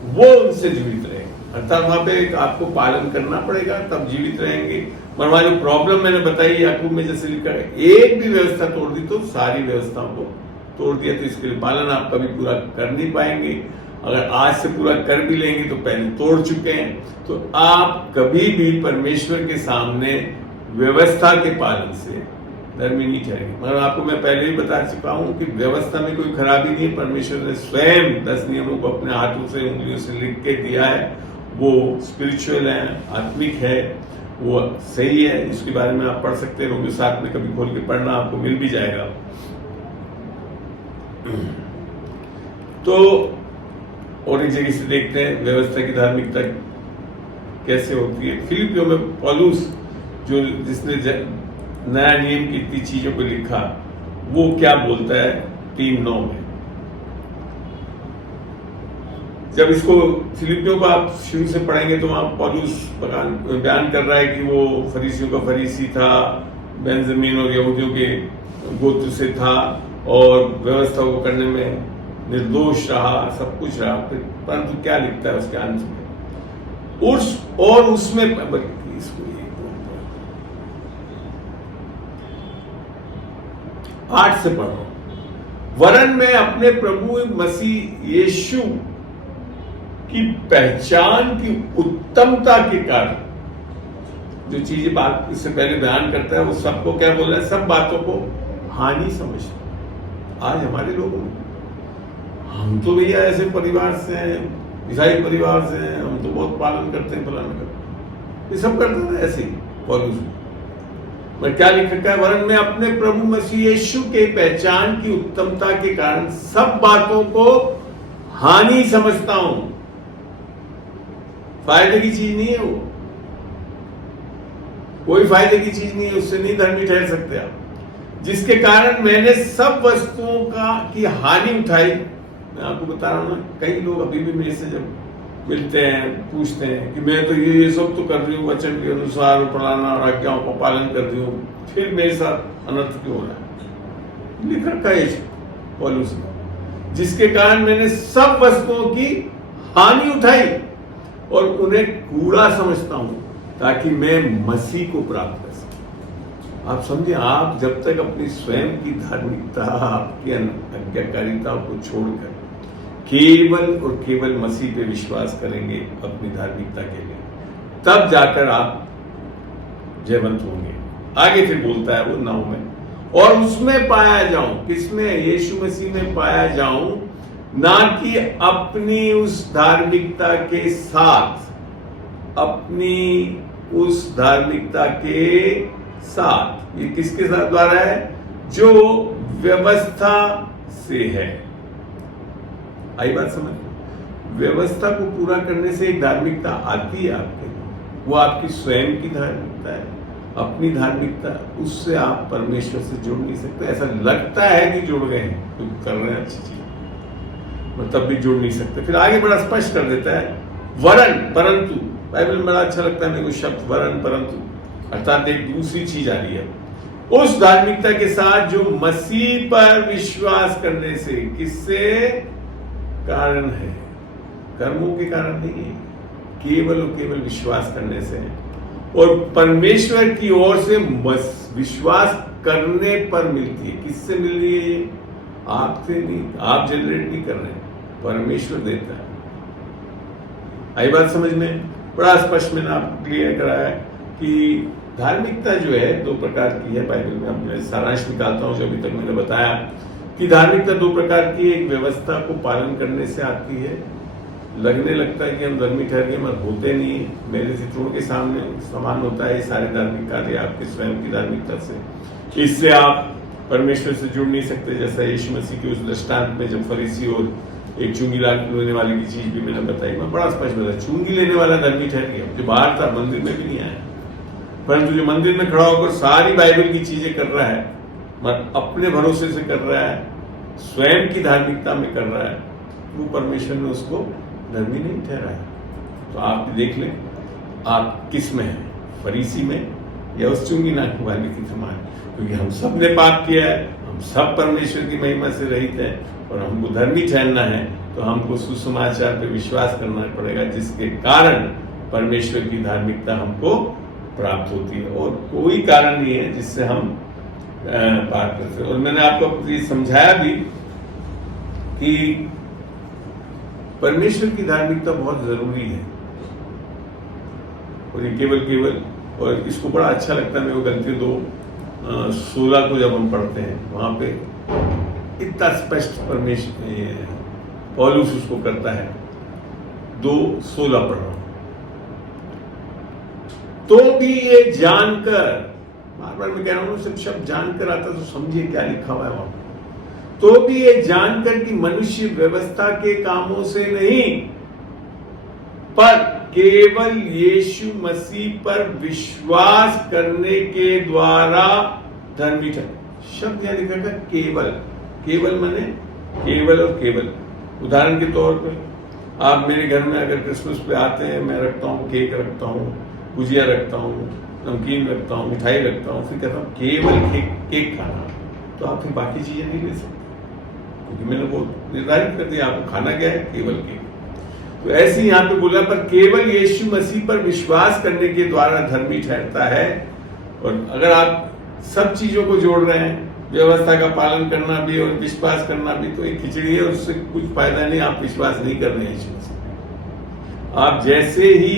वो उनसे जीवित रहे, अर्थात वहां पे आपको पालन करना पड़ेगा तब जीवित रहेंगे। मगर जो प्रॉब्लम मैंने बताई याकूब में जैसे लिखा है, एक भी व्यवस्था तोड़ दी तो सारी व्यवस्थाओं को तोड़ दिया, तो इसके लिए पालन आप कभी पूरा कर नहीं पाएंगे। अगर आज से पूरा कर भी लेंगे तो पहले तोड़ चुके हैं, तो आप कभी भी परमेश्वर के सामने व्यवस्था के पालन से धर्मी नहीं ठहरेंगे। मगर आपको मैं पहले ही बता चुका हूं कि व्यवस्था में कोई खराबी नहीं है। परमेश्वर ने स्वयं 10 नियमों को अपने हाथों से उंगलियों से लिख के दिया है, वो स्पिरिचुअल है, आत्मिक है, वो सही है। इसके बारे में आप पढ़ सकते हैं, रोमियो 7 में कभी खोल के पढ़ना, आपको मिल भी जाएगा। तो और एक जगह से देखते हैं व्यवस्था की धार्मिकता कैसे होती है। फिलिपियों में पौलुस जो जिसने नया नियम की इतनी चीजों को लिखा, वो क्या बोलता है 3:9 में। जब इसको फिलिपियों को आप शुरू से पढ़ेंगे तो वहां पौलुस बयान कर रहा है कि वो फरीसियों का फरीसी था, बेंजामिन और यहूदियों के गोत्र से था और व्यवस्था को करने में निर्दोष रहा, सब कुछ रहा। परंतु क्या लिखता है उसके अंत में, उसमें इसको 8 से पढ़ो, वरन मैं अपने प्रभु मसीह यीशु की पहचान की उत्तमता के कारण, जो चीजें बात इससे पहले बयान करता है वो सबको क्या बोल रहा है, सब बातों को हानि समझता। आज हमारे लोगों में, हम तो भैया ऐसे परिवार से हैं, ईसाई परिवार से हैं, हम तो बहुत पालन करते हैं, फलाना करते, ये सब करते थे ऐसे ही पौलुस में क्या लिख रखा है, वरन मैं अपने प्रभु मसीह यीशु के पहचान की उत्तमता के कारण सब बातों को हानि समझता हूं, फायदे की चीज नहीं है वो, कोई फायदे की चीज नहीं है, उससे नहीं धर्मी ठहर सकते आप। जिसके कारण मैंने सब वस्तुओं की हानि उठाई। मैं आपको बता रहा हूं ना, कई लोग अभी भी मेरे से जब मिलते हैं पूछते हैं कि मैं तो ये सब तो कर रही हूँ वचन के अनुसार, फलाना और आज्ञाओं का पालन कर रही हूँ, फिर मेरे साथ अनर्थ क्यों हो रहा है? लिख रखा है पौलुस ने, जिसके कारण मैंने सब वस्तुओं की हानि उठाई और उन्हें कूड़ा समझता हूं ताकि मैं मसीह को प्राप्त कर सकूं। आप समझे, आप जब तक अपनी स्वयं की धार्मिकता, आपकी आज्ञाकारिता को छोड़कर केवल और केवल मसीह पे विश्वास करेंगे अपनी धार्मिकता के लिए, तब जाकर आप जयवंत होंगे। आगे फिर बोलता है वो 9 में, और उसमें पाया जाऊं, किसमें? यीशु मसीह में पाया जाऊं, ना कि अपनी उस धार्मिकता के साथ, अपनी उस धार्मिकता के साथ, ये किसके साथ द्वारा है? जो व्यवस्था से है। आई बात समझ? व्यवस्था को पूरा करने से एक धार्मिकता आती है आपके, वो आपकी स्वयं की धार्मिकता है, अपनी धार्मिकता, उससे आप परमेश्वर से जुड़ नहीं सकते। ऐसा लगता है कि जुड़ गए हैं, तो कर रहे हैं अच्छी चीज, तब भी जुड़ नहीं सकते। फिर आगे बड़ा स्पष्ट कर देता है, वरन, परंतु। बाइबल में बड़ा अच्छा लगता है मेरे को शब्द वरन, परंतु, अर्थात एक दूसरी चीज आ रही है उस धार्मिकता के साथ जो मसीह पर विश्वास करने से, किससे कारण है, कर्मों के कारण नहीं है, केवल और केवल विश्वास करने से है, और परमेश्वर की ओर से विश्वास करने पर मिलती है। किससे मिल रही है ये? आपसे नहीं, आप जनरेट नहीं कर रहे, परमेश्वर देता है। आई बात समझ में? बड़ा स्पष्ट मैंने आपको क्लियर कराया है कि धार्मिकता जो है 2 प्रकार की है बाइबल में। अब मैं सारांश निकालता हूं जो अभी तक मैंने बताया कि धार्मिकता 2 प्रकार की है। एक व्यवस्था को पालन करने से आती है, लगने लगता है कि हम धर्मी ठहर गए मगर होते नहीं है, मेरे चित्रों के सामने समान होता है ये सारे धार्मिक कार्य आपके स्वयं की धार्मिकता से। इससे आप परमेश्वर से जुड़ नहीं सकते। जैसा यीशु मसीह के उस दृष्टांत में जब फरीसी और एक चुंगी लेने वाले की चीज भी मैंने बताई, मैं बड़ा स्पष्ट बताया, चुंगी लेने वाला धर्मी ठहर गया, जो बाहर था, मंदिर में भी नहीं आया, परंतु जो मंदिर में खड़ा होकर सारी बाइबल की चीजें कर रहा है, मगर अपने भरोसे से कर रहा है, स्वयं की धार्मिकता में कर रहा है, वो परमेश्वर ने उसको धर्मी नहीं ठहराया। तो आप देख लें आप किस में हैं, फरीसी में या उस चुंगी नाक वाले की समान? क्योंकि हम सब ने पाप किया है, हम सब परमेश्वर की महिमा से रहित हैं, और हमको धर्मी ठहरना है तो हमको सुसमाचार पे विश्वास करना पड़ेगा, जिसके कारण परमेश्वर की धार्मिकता हमको प्राप्त होती है, और कोई कारण नहीं है जिससे हम पाप करते। और मैंने आपको ये समझाया भी कि परमेश्वर की धार्मिकता बहुत जरूरी है, और ये केवल और इसको बड़ा अच्छा लगता है मेरे को गलती 2:16 को जब हम पढ़ते हैं, वहां पे इतना स्पष्ट परमेश्वर पौलुस उसको करता है। 2:16 पढ़ रहा हूं, तो भी ये जानकर, बार बार मैं कह रहा हूं सिर्फ शब्द जानकर आता तो समझिए क्या लिखा हुआ है वहां। तो भी ये जानकर कि मनुष्य व्यवस्था के कामों से नहीं पर केवल यीशु मसीह पर विश्वास करने के द्वारा धर्मी ठहरे। शब्द यहां लिखा था केवल, केवल माने केवल और केवल। उदाहरण के तौर पर आप मेरे घर में अगर क्रिसमस पे आते हैं, मैं रखता हूँ केक, रखता हूँ गुजिया, रखता हूँ नमकीन, रखता हूँ मिठाई, रखता हूँ, फिर कहता हूँ केवल केक खाना, तो आप फिर बाकी चीजें नहीं ले सकते, क्योंकि मैंने वो निर्धारित कर दिया आपको खाना क्या है, केवल केक। तो ऐसे यहाँ पे बोला, पर केवल यीशु मसीह पर विश्वास करने के द्वारा धर्मी ठहरता है। और अगर आप सब चीजों को जोड़ रहे हैं, व्यवस्था का पालन करना भी और विश्वास करना भी, तो एक खिचड़ी है, उससे कुछ फायदा नहीं। आप विश्वास नहीं कर रहे हैं यीशु मसीह। आप जैसे ही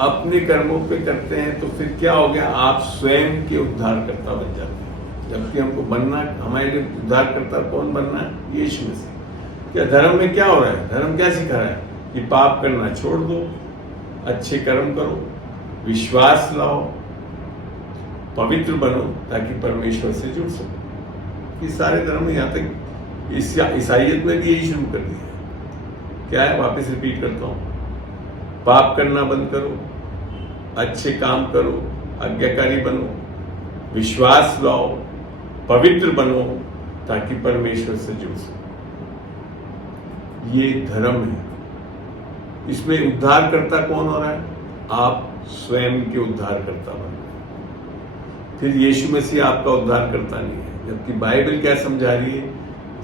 अपने कर्मों पे करते हैं तो फिर क्या हो गया, आप स्वयं के उद्धारकर्ता बन जाते हैं। जबकि हमको बनना, हमारे लिए उद्धारकर्ता कौन बनना है? यीशु मसीह। क्या धर्म में क्या हो रहा है? धर्म क्या सिखा रहा है कि पाप करना छोड़ दो, अच्छे कर्म करो, विश्वास लाओ, पवित्र बनो, ताकि परमेश्वर से जुड़ सको। ये सारे धर्म यहाँ तक ईसाइयत में भी यही शुरू कर दिया है। क्या है, वापस रिपीट करता हूं, पाप करना बंद करो, अच्छे काम करो, आज्ञाकारी बनो, विश्वास लाओ, पवित्र बनो, ताकि परमेश्वर से जुड़ सको। ये धर्म है। इसमें उद्धारकर्ता कौन हो रहा है? आप स्वयं के उद्धारकर्ता बनो। फिर यीशु मसीह आपका उद्धारकर्ता नहीं है। जबकि बाइबल क्या समझा रही है?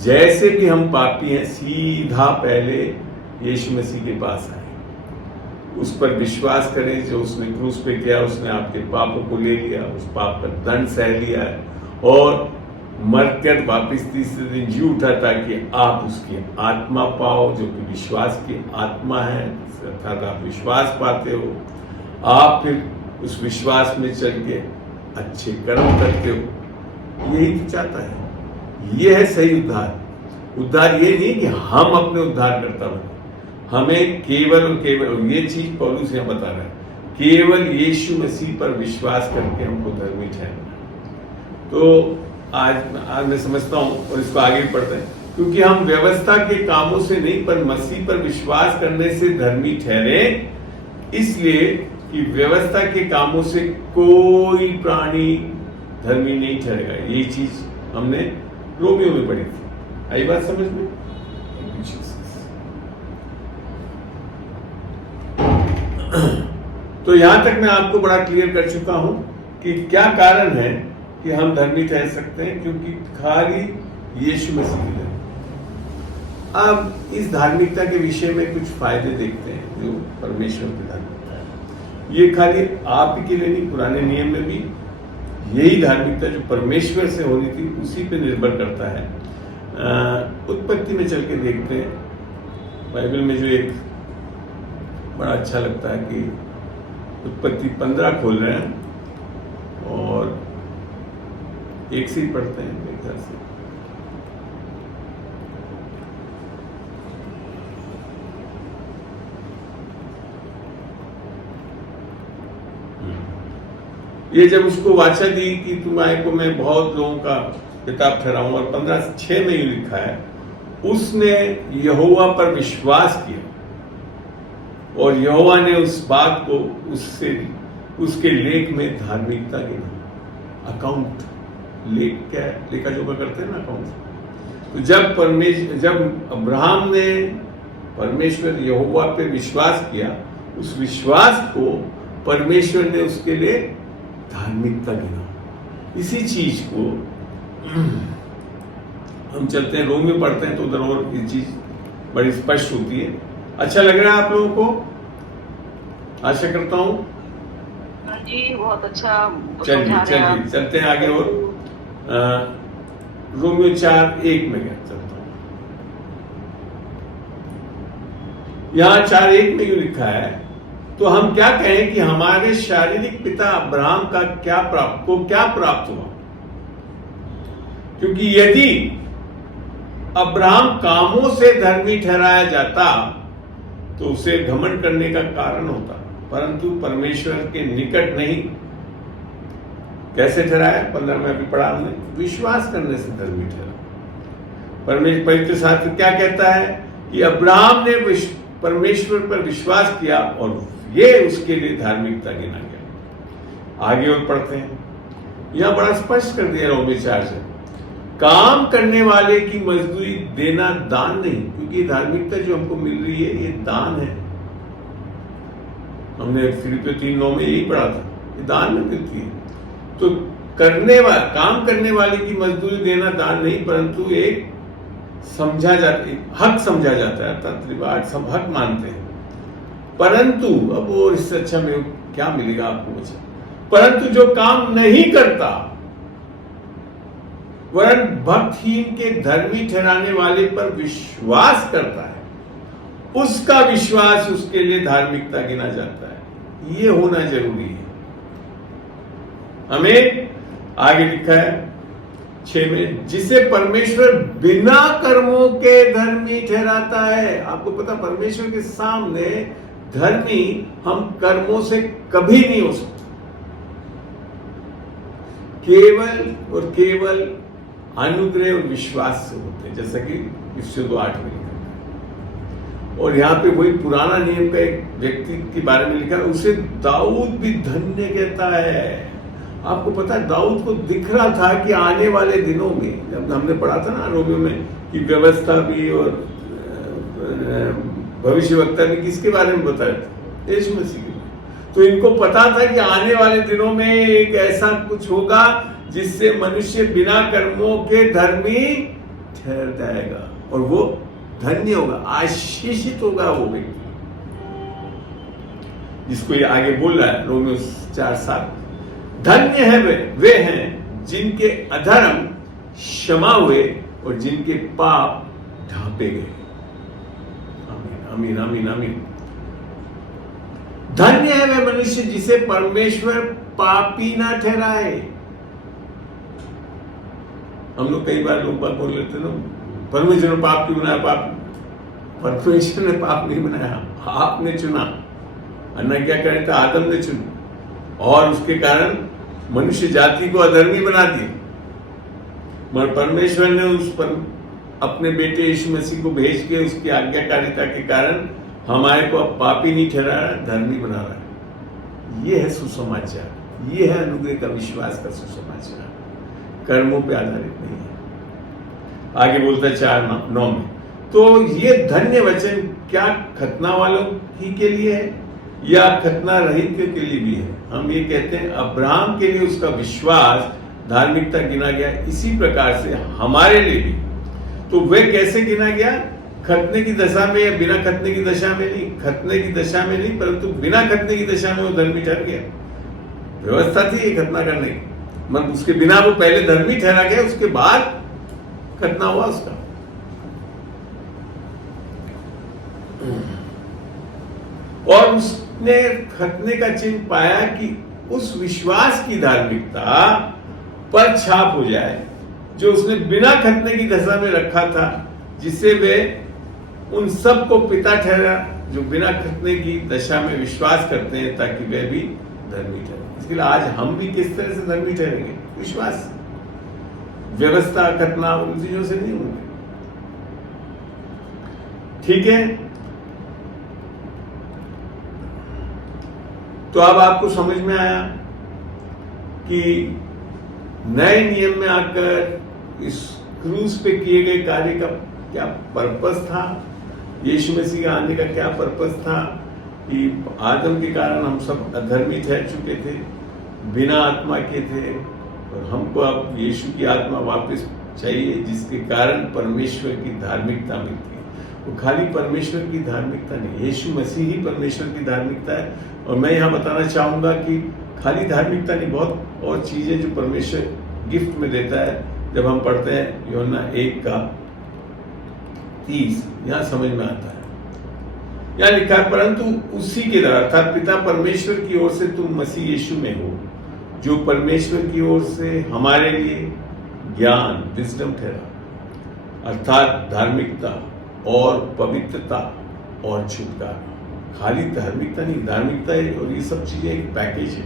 जैसे भी हम पापी हैं, सीधा पहले यीशु मसीह के पास आए, उस पर विश्वास करें, जो उसने क्रूस पे किया, उसने आपके पापों को ले लिया, उस पाप का दंड सह लिया है और मरकर वापिस तीसरे दिन जी उठा, ताकि आप उसकी आत्मा पाओ, जो कि विश्वास की आत्मा है, अर्थात आप विश्वास पाते हो, आप फिर उस विश्वास में चल के अच्छे कर्म करते हो। यही तो चाहता है। ये है सही उद्धार। उद्धार ये नहीं कि हम अपने उद्धार करता बने, हमें केवल और केवल, ये चीज पौलुस यहाँ बता रहा है, केवल यीशु मसीह पर विश्वास करके हमको धर्मी ठहरना। तो आज मैं समझता हूँ, और इसको आगे भी पढ़ते हैं, क्योंकि हम व्यवस्था के कामों से नहीं पर मसीह पर विश्वास करने से धर्मी ठहरे, इसलिए कि व्यवस्था के कामों से कोई प्राणी धर्मी नहीं ठहरेगा। यही चीज हमने रोमियो में पढ़ी थी। आई बात समझ में? तो यहां तक मैं आपको बड़ा क्लियर कर चुका हूं कि क्या कारण है कि हम धर्मी ठहर सकते हैं, क्योंकि खाली यीशु मसीह की। अब इस धार्मिकता के विषय में कुछ फायदे देखते हैं जो परमेश्वर की धार्मिकता है। ये खाली आप ही के लिए नहीं, पुराने नियम में भी यही धार्मिकता जो परमेश्वर से होनी थी उसी पे निर्भर करता है। उत्पत्ति में चल के देखते हैं, बाइबल में जो एक बड़ा अच्छा लगता है कि उत्पत्ति 15 खोल रहे हैं और एक से ही पढ़ते हैं मेरे ख्याल से। ये जब उसको वाचा दी कि तुम्हारे को मैं बहुत लोगों का पिता ठहराऊं, और 15:6 में ही लिखा है, उसने यहोवा पर विश्वास किया और यहोवा ने उस बात को उससे उसके लेख में धार्मिकता गिना। अकाउंट, लेख क्या है? लेखा जोखा करते हैं ना, अकाउंट। तो जब अब्राहम ने परमेश्वर यहोवा पे विश्वास किया, उस विश्वास को परमेश्वर ने उसके लिए धार्मिकता गिना। इसी चीज को हम चलते हैं, रोम में पढ़ते हैं तो उधर और ये चीज बड़ी स्पष्ट होती है। अच्छा लग रहा है आप लोगों को? आशा करता हूं जी, बहुत अच्छा। चलिए चलते हैं आगे। और रोमियो 4:1 में क्या चलता हूं। यहां 4:1 में यूं लिखा है, तो हम क्या कहें कि हमारे शारीरिक पिता अब्राहम का क्या प्राप्त हुआ? क्योंकि यदि अब्राहम कामों से धर्मी ठहराया जाता तो उसे घमंड करने का कारण होता, परंतु परमेश्वर के निकट नहीं। कैसे ठहराया? 15 में अभी पढ़ा हमने, विश्वास करने से धर्मी ठहरा। पवित्र शास्त्र क्या कहता है कि अब्राहम ने परमेश्वर पर विश्वास किया और ये उसके लिए धार्मिकता गिना गया। आगे और पढ़ते हैं, यहां बड़ा स्पष्ट कर दिया रोमियो 4 से, काम करने वाले की मजदूरी देना दान नहीं, क्योंकि धार्मिकता जो हमको मिल रही है ये दान है। हमने फिलिपियों 3:9 में यही पढ़ा था, ये दान में मिलती है। तो काम करने वाले की मजदूरी देना दान नहीं, परंतु एक समझा जाता है, हक समझा जाता है, अर्थात रिवार्ड, सब हक मानते हैं। परंतु अब वो इससे अच्छा में क्या मिलेगा आपको मुझे? परंतु जो काम नहीं करता वरन भक्तहीन के धर्मी ठहराने वाले पर विश्वास करता है, उसका विश्वास उसके लिए धार्मिकता गिना जाता है। ये होना जरूरी है। हमें आगे लिखा है 6 में, जिसे परमेश्वर बिना कर्मों के धर्मी ठहराता है। आपको पता, परमेश्वर के सामने धर्मी हम कर्मों से कभी नहीं हो सकते, केवल और केवल अनुग्रह और विश्वास से होते हैं, जैसा कि Efesiयों 2:8 में लिखा है। और यहाँ पे वही पुराना नियम का एक व्यक्ति के बारे में लिखा है, उसे दाऊद भी धन्य कहता है। आपको पता है दाऊद को दिख रहा था कि आने वाले दिनों में, जब हमने पढ़ा था ना रोमियो में कि व्यवस्था भी और भविष्यवक्ता भी किसके बारे में बताया था, यीशु मसीह के। तो इनको पता था कि आने वाले दिनों में एक ऐसा कुछ होगा जिससे मनुष्य बिना कर्मों के धर्मी ठहर जाएगा और वो धन्य होगा, आशीषित होगा वो व्यक्ति, जिसको ये आगे बोल रहा है रोमियो 4:7। धन्य है वे हैं जिनके अधर्म क्षमा हुए और जिनके पाप ढांपे गए। आमीन आमीन आमीन आमीन। धन्य है वे मनुष्य जिसे परमेश्वर पापी ना ठहराए। हम लोग कई बार लोग बात बोल लेते ना, परमेश्वर ने पाप क्यों बनाया? पाप परमेश्वर ने पाप नहीं बनाया, आपने चुना। अन्ना क्या करे था? आदम ने चुना और उसके कारण मनुष्य जाति को अधर्मी बना दिया। मगर परमेश्वर ने उस पर अपने बेटे यीशु मसीह को भेज के उसकी आज्ञाकारिता के कारण हमारे को अब पापी नहीं ठहरा रहा, धर्मी बना रहा है। ये है सुसमाचार, ये है अनुग्रह का विश्वास का सुसमाचार, कर्मों पे आधारित नहीं है। आगे बोलता है 4:9 में, तो ये धन्य वचन क्या खतना वालों ही के लिए है या खतना रहित के लिए भी है? हम ये कहते हैं अब्राहम के लिए उसका विश्वास धार्मिकता गिना गया, इसी प्रकार से हमारे लिए भी। तो वह कैसे गिना गया? खतने की दशा में या बिना खतने की दशा में नहीं, खतने की दशा में नहीं परंतु बिना खतने की दशा में वो धर्मी ठहर गया। व्यवस्था थी ये खतना करने की, मतलब उसके बिना वो पहले धर्मी ठहरा गया, उसके बाद खतना हुआ उसका। और उसने खतने का चिन्ह पाया कि उस विश्वास की धार्मिकता पर छाप हो जाए जो उसने बिना खतने की दशा में रखा था, जिससे वे उन सब को पिता ठहरा जो बिना खतने की दशा में विश्वास करते हैं, ताकि वे भी धर्मी ठहरे। इसके लिए आज हम भी किस तरह से धर्मी ठहरेंगे? विश्वास। व्यवस्था, खतना, उन चीजों से नहीं होंगे। ठीक है, तो अब आपको समझ में आया कि नए नियम में आकर इस क्रूस पे किए गए कार्य का क्या पर्पस था, यीशु मसीह के आने का क्या पर्पस था। कि आदम के कारण हम सब अधर्मी ठहर चुके थे, बिना आत्मा के थे, और हमको अब यीशु की आत्मा वापस चाहिए, जिसके कारण परमेश्वर की धार्मिकता मिलती है। वो खाली परमेश्वर की धार्मिकता नहीं, यीशु मसीह ही परमेश्वर की धार्मिकता है। और मैं यहाँ बताना चाहूंगा कि खाली धार्मिकता नहीं, बहुत और चीजें जो परमेश्वर गिफ्ट में देता है। जब हम पढ़ते हैं यूहन्ना 1:30, यहाँ समझ में आता है। यहाँ लिखा है, परंतु उसी के द्वारा अर्थात पिता परमेश्वर की ओर से तुम मसीह यीशु में हो, जो परमेश्वर की ओर से हमारे लिए ज्ञान, विजडम ठहरा, अर्थात धार्मिकता और पवित्रता और छुटकारा। खाली धार्मिकता नहीं, धार्मिकता और ये सब चीजें एक पैकेज है।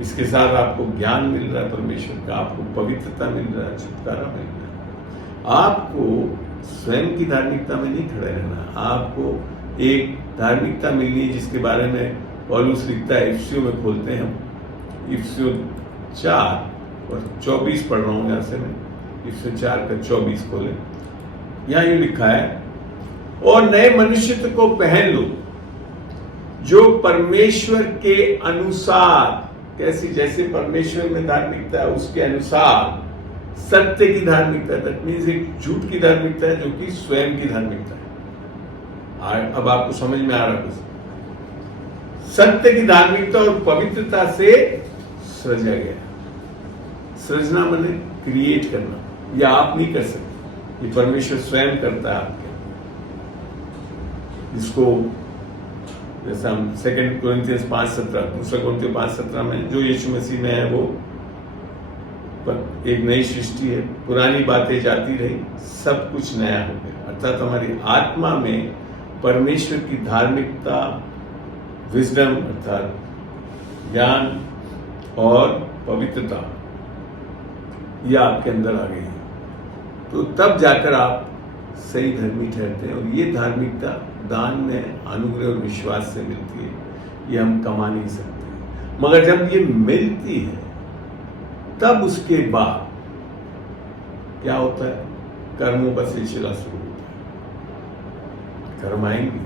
इसके साथ आपको ज्ञान मिल रहा है परमेश्वर का, आपको पवित्रता मिल रहा है, छुटकारा मिल रहा है। आपको स्वयं की धार्मिकता में नहीं खड़े रहना, आपको एक धार्मिकता मिलनी है जिसके बारे में पौलुस लिखता है। इफिसियों में खोलते हैं हम, इफिसियों 4:24 पढ़ रहा हूं यहाँ से मैं। इफिसियों 4:24 खोले, यहाँ ये लिखा है, और नए मनुष्य को पहन लो जो परमेश्वर के अनुसार, कैसी, जैसे परमेश्वर में धार्मिकता है उसके अनुसार सत्य की धार्मिकता। दैट मीन्स एक झूठ की धार्मिकता है जो कि स्वयं की धार्मिकता है। अब आपको समझ में आ रहा कुछ? सत्य की धार्मिकता और पवित्रता से सृजा गया। सृजना माने क्रिएट करना, या आप नहीं कर सकते, ये परमेश्वर स्वयं करता है आपके। इसको जैसा हम 2 कोरिन्थियंस 5:17, 2 कोरिन्थियंस 5:17 में जो यीशु मसीह में है वो एक नई सृष्टि है, पुरानी बातें जाती रही, सब कुछ नया हो गया। अर्थात हमारी आत्मा में परमेश्वर की धार्मिकता, विजडम अर्थात ज्ञान और पवित्रता, यह आपके अंदर आ गई है। तो तब जाकर आप सही धर्मी ठहरते हैं। और ये धार्मिकता दान में अनुग्रह और विश्वास से मिलती है, ये हम कमा नहीं सकते। मगर जब ये मिलती है तब उसके बाद क्या होता है, कर्मों का सिलसिला शुरू होता है। कर्म आएंगे,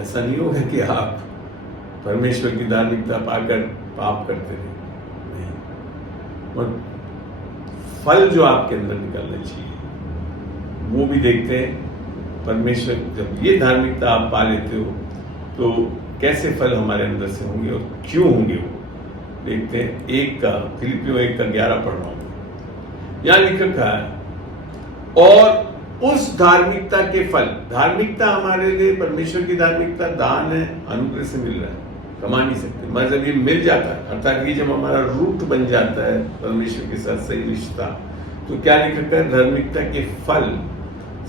ऐसा नहीं होगा कि आप परमेश्वर की धार्मिकता पाकर पाप करते रहे, नहीं। और फल जो आपके अंदर निकलना चाहिए वो भी देखते हैं। परमेश्वर जब ये धार्मिकता आप पा लेते हो तो कैसे फल हमारे अंदर से होंगे और क्यों होंगे वो देखते हैं। फिलिपियों 1:11 पढ़ रहा हूं, यहां लिख रखा है, और उस धार्मिकता के फल, धार्मिकता हमारे लिए परमेश्वर की धार्मिकता दान है, अनुग्रह से मिल रहा है, कमा नहीं सकते। मगर जब ये मिल जाता है, अर्थात ये जब हमारा रूट बन जाता है परमेश्वर के साथ सही रिश्ता, तो क्या लिख रखा है, धार्मिकता के फल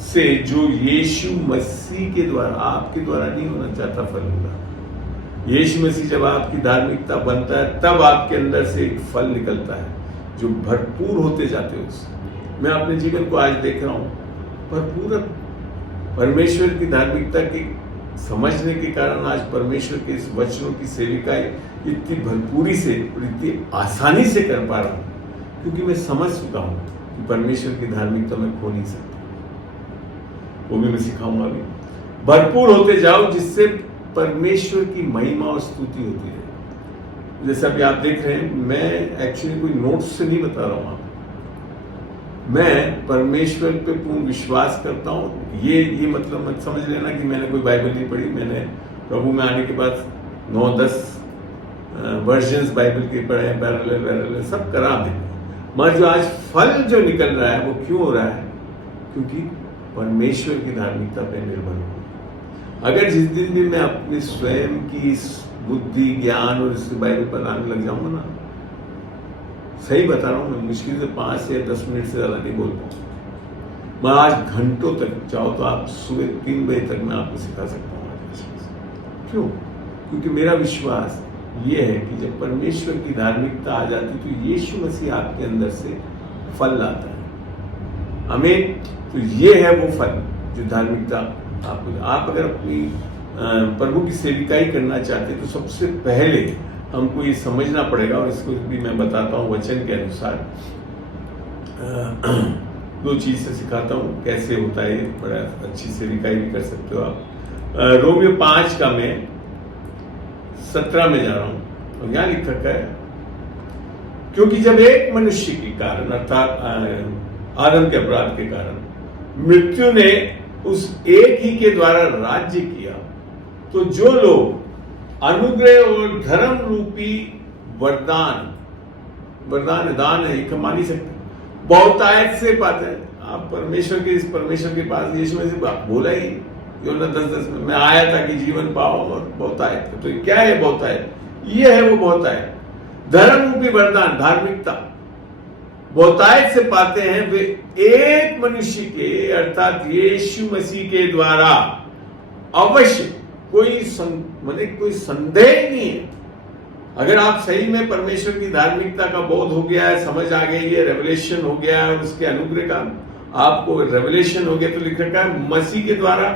से जो यीशु मसीह के द्वारा, आपके द्वारा नहीं होना चाहता फल होगा। यीशु मसीह जब आपकी धार्मिकता बनता है तब आपके अंदर से एक फल निकलता है जो भरपूर होते जाते हो उससे। मैं अपने जीवन को आज देख रहा हूं, भरपूर परमेश्वर की धार्मिकता की समझने के कारण आज परमेश्वर के इस वचनों की सेविकाएं इतनी भरपूरी से और इतनी आसानी से कर पा रहा हूं, क्योंकि मैं समझ चुका हूं कि परमेश्वर की धार्मिकता में खो नहीं सकता। वो भी मैं सिखाऊंगा अभी। भरपूर होते जाओ जिससे परमेश्वर की महिमा और स्तुति होती है। जैसे अभी आप देख रहे हैं, मैं एक्चुअली कोई नोट्स से नहीं बता रहा हूं आपको, मैं परमेश्वर पे पूर्ण विश्वास करता हूं। ये मतलब मत समझ लेना कि मैंने कोई बाइबल नहीं पढ़ी। मैंने प्रभु में आने के बाद 9-10 वर्जन्स बाइबल के पढ़े हैं, पैरेलल सब करा मैंने। मगर जो आज फल जो निकल रहा है वो क्यों हो रहा है, क्योंकि परमेश्वर की धार्मिकता पे निर्भर हूं। अगर जिस दिन भी मैं अपने स्वयं की बुद्धि, ज्ञान और इस बाइबल पर आने लग जाऊंगा ना, सही बता रहा हूं मैं, मुश्किल से 5 से 10 मिनट से ज्यादा नहीं बोल पाऊंगा। मैं आज घंटों तक चाहो तो आप सुबह 3 बजे तक मैं आपको सिखा सकता हूँ। क्यों? क्योंकि मेरा विश्वास ये है कि जब परमेश्वर की धार्मिकता आ जाती तो यीशु मसीह आपके अंदर से फल लाता है। आमीन। तो ये है वो फल जो धार्मिकता आपको। आप अगर अपनी प्रभु की सेविकाई करना चाहते हैं तो सबसे पहले हमको ये समझना पड़ेगा, और इसको भी मैं बताता हूँ वचन के अनुसार। 2 चीज से सिखाता हूँ कैसे होता है, बड़ा अच्छी सेविकाई भी कर सकते हो आप। रोमियो 5 का मैं 17 में जा रहा हूँ, और यहाँ लिख रखा है, क्योंकि जब एक मनुष्य के कारण अर्थात आदम के अपराध के कारण मृत्यु ने उस एक ही के द्वारा राज्य किया, तो जो लोग अनुग्रह और धर्म रूपी वरदान दान है, ये कमा नहीं सकते, बहुतायत से पाते हैं। आप परमेश्वर के पास यीशु में से बोला ही योना 10:10 में, मैं आया था कि जीवन पाओ और बहुतायत। तो क्या है बहुतायत? ये है वो बहुतायत, धर्म रूपी वरदान, धार्मिकता बहुतायत से पाते हैं वे एक मनुष्य के अर्थात यीशु मसीह के द्वारा अवश्य। कोई संदेह नहीं है। अगर आप सही में परमेश्वर की धार्मिकता का बोध हो गया है, समझ आ गई है, रेवलेशन हो गया है, उसके अनुग्रह का आपको रेवलेशन हो गया, तो लिख रखा है मसीह के द्वारा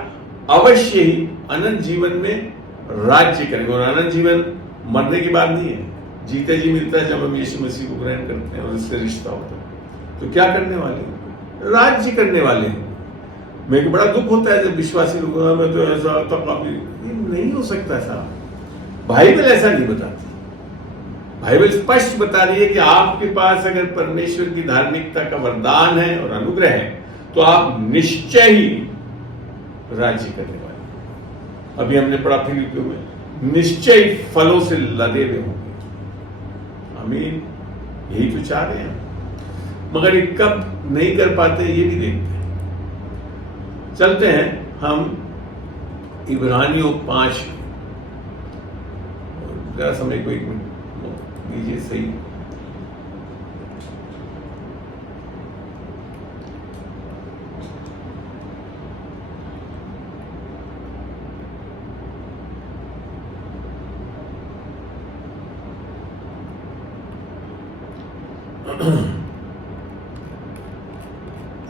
अवश्य ही अनंत जीवन में राज्य करेंगे। और अनंत जीवन मरने के बाद नहीं है, जीते जी मिलता है जब हम यीशु मसीह को ग्रहण करते हैं और इससे रिश्ता होता है। तो क्या करने वाले हैं? राज्य करने वाले हैं। मेरे को बड़ा दुख होता है जब विश्वासी लोग में तो ऐसा नहीं हो सकता। ऐसा बाइबल ऐसा नहीं बताती। बाइबल स्पष्ट बता रही है कि आपके पास अगर परमेश्वर की धार्मिकता का वरदान है और अनुग्रह है तो आप निश्चय ही राज्य करने वाले। अभी हमने पढ़ा फिलिपियों में, निश्चय फलों से लदे हुए होंगे। आमीन। यही तो चाह रहे हैं, मगर ये कब नहीं कर पाते ये भी देखते हैं। चलते हैं हम इब्रानियों 5, जरा समय को 1 मिनट दीजिए। सही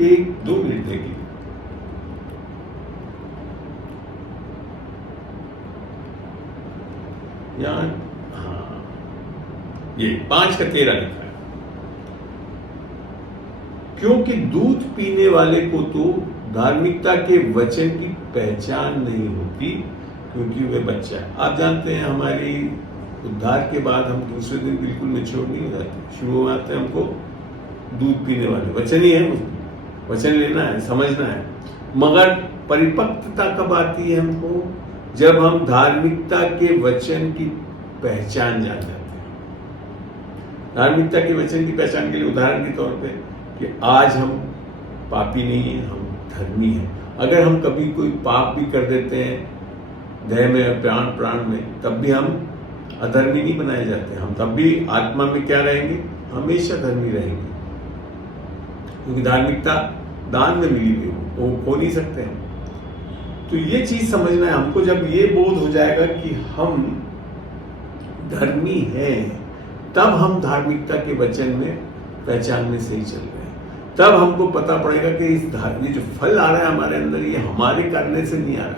एक 2 मिनट देखिए। यहाँ हाँ ये 5 का 13 लिखा है। क्योंकि दूध पीने वाले को तो धार्मिकता के वचन की पहचान नहीं होती, क्योंकि वे बच्चा है। आप जानते हैं हमारी उद्धार के बाद हम दूसरे दिन बिल्कुल मैच्योर नहीं हो जाते, शुरू हो जाते हैं हमको दूध पीने वाले, वचन ही है, वचन लेना है, समझना है। मगर परिपक्वता कब आती है हमको? जब हम धार्मिकता के वचन की पहचान जान जाते हैं। धार्मिकता के वचन की पहचान के लिए उदाहरण के तौर पे कि आज हम पापी नहीं है, हम धर्मी हैं। अगर हम कभी कोई पाप भी कर देते हैं देह में, प्राण में, तब भी हम अधर्मी नहीं बनाए जाते, हम तब भी आत्मा में क्या रहेंगे? हमेशा धर्मी रहेंगे, क्योंकि धार्मिकता दान में मिली हुई वो खो नहीं सकते हैं। तो ये चीज समझना है हमको। जब ये बोध हो जाएगा कि हम धर्मी हैं, तब हम धार्मिकता के वचन में पहचान में सही चल रहे हैं। तब हमको पता पड़ेगा कि ये जो फल आ रहा है हमारे अंदर, ये हमारे करने से नहीं आ रहा है,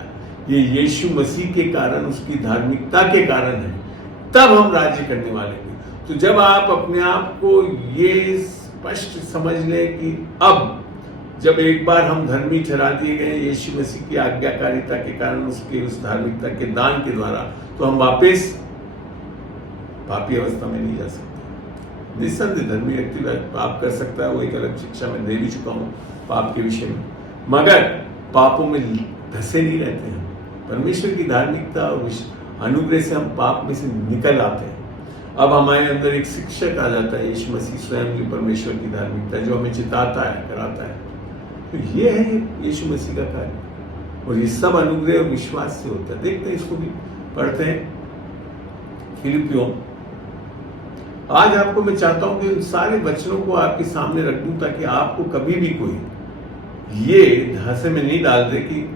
ये यीशु मसीह के कारण, उसकी धार्मिकता के कारण है। तब हम राज्य करने वाले हैं। तो जब आप अपने आप को ये स्पष्ट समझ लें कि अब जब एक बार हम धर्मी ठहरा दिए गए यीशु मसीह की आज्ञाकारिता के कारण, उसके उस धार्मिकता के दान के द्वारा, तो हम वापस पापी अवस्था में नहीं जा सकते। निस्संदेह धर्मी व्यक्ति पाप कर सकता है, वो एक अलग शिक्षा में दे भी चुका हूं पाप के विषय में, मगर पापों में धसे नहीं रहते हैं। परमेश्वर की धार्मिकता और अनुग्रह से हम पाप में से निकल आते हैं। अब हमारे अंदर एक शिक्षक आ जाता है, यीशु मसीह स्वयं जो परमेश्वर की धार्मिकता, जो हमें चिताता है, कराता है। तो ये है यीशु मसीह का कार्य, और ये सब अनुग्रह और विश्वास से होता है। देखते हैं, इसको भी पढ़ते हैं। फिलिपियों, आज आपको मैं चाहता हूं कि उन सारे वचनों को आपके सामने रख दूं, ताकि आपको कभी भी कोई ये धांसे में नहीं डाल दे कि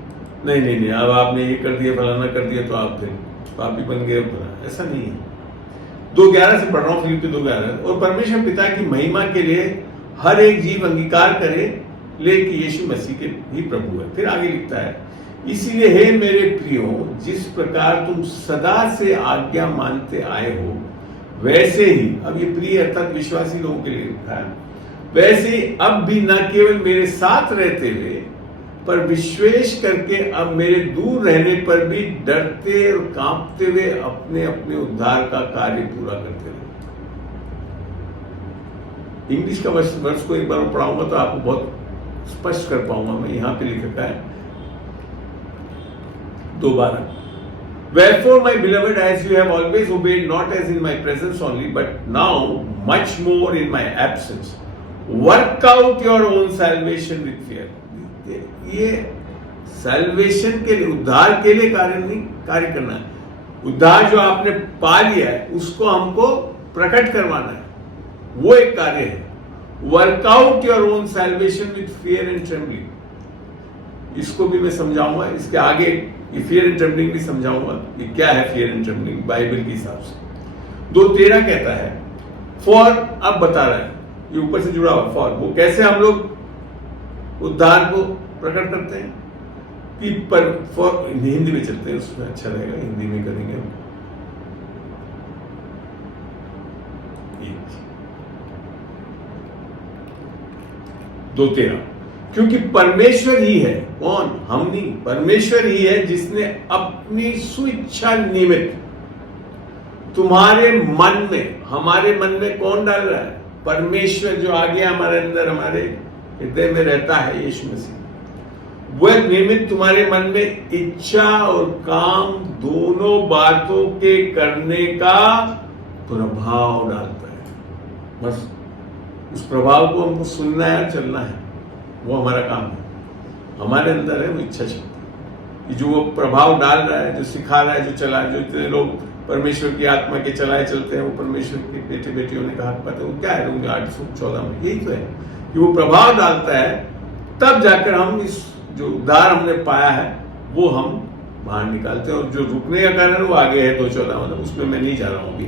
नहीं, अब आपने ये कर दिया, फलाना कर दिया, तो आप फिर पापी बन गए। ऐसा नहीं है। 2:11 से पढ़ रहा हूं, फिलिपियों 2:11। और परमेश्वर पिता की महिमा के लिए हर एक जीव अंगीकार करे ले कि यीशु मसीह के ही प्रभु है। फिर आगे लिखता है, इसीलिए हे मेरे प्रियो, जिस प्रकार तुम सदा से आज्ञा मानते आए हो, वैसे ही, अब ये प्रिय अर्थात विश्वासी लोगों के लिए लिखा है, वैसे ही अब भी न केवल मेरे साथ रहते हुए, पर विश्वास करके अब मेरे दूर रहने पर भी डरते और कांपते हुए अपने अपने उद्धार का कार्य पूरा करते रहे। इंग्लिश का वर्ष को एक बार पढ़ाऊंगा तो आपको बहुत स्पष्ट कर पाऊंगा मैं। यहां पे लिखा है 2:12, Wherefore, my beloved, as you have always obeyed, not as in my presence only, but now much more in my absence, work out your own salvation with fear. ये सैल्वेशन के लिए, उद्धार के लिए कार्य करना है। उद्धार जो आपने पा लिया है उसको हमको प्रकट करवाना है, वो एक कार्य है। Workout your own salvation with fear and trembling, इसको भी मैं समझाऊंगा। इसके आगे ये फियर एंड ट्रेम्बलिंग भी समझाऊंगा, ये क्या है फियर एंड ट्रेम्बलिंग बाइबल के हिसाब से। 2:13 कहता है फॉर, अब बता रहा है, ये ऊपर से जुड़ा हुआ फॉर, वो कैसे हम लोग उद्धार को प्रकट करते हैं कि पर फॉर, हिंदी में चलते हैं, उसमें अच्छा रहेगा, हिंदी में करेंगे हम। 2:13, क्योंकि परमेश्वर ही है, कौन? हम नहीं, परमेश्वर ही है जिसने अपनी स्वेच्छा निमित्त तुम्हारे मन में, हमारे मन में कौन डाल रहा है? परमेश्वर जो आ गया हमारे अंदर, हमारे हृदय में रहता है यीशु मसीह, वह निमित्त तुम्हारे मन में इच्छा और काम दोनों बातों के करने का प्रभाव डालता है। बस उस प्रभाव को हमको सुनना है और चलना है, वो हमारा काम है। हमारे अंदर है वो इच्छा शक्ति, जो वो प्रभाव डाल रहा है, जो सिखा रहा है, जो चला है। जो इतने लोग परमेश्वर की आत्मा के चलाए चलते हैं, वो परमेश्वर के बेटे बेटियों ने कहा पता है वो क्या है, रोमी 8:14 में यही तो है कि वो प्रभाव डालता है, तब जाकर हम इस जो उद्धार हमने पाया है वो हम बाहर निकालते हैं। और जो रुकने का कारण वो आगे है 2:14, मतलब उसमें मैं नहीं जा रहा हूँ अभी,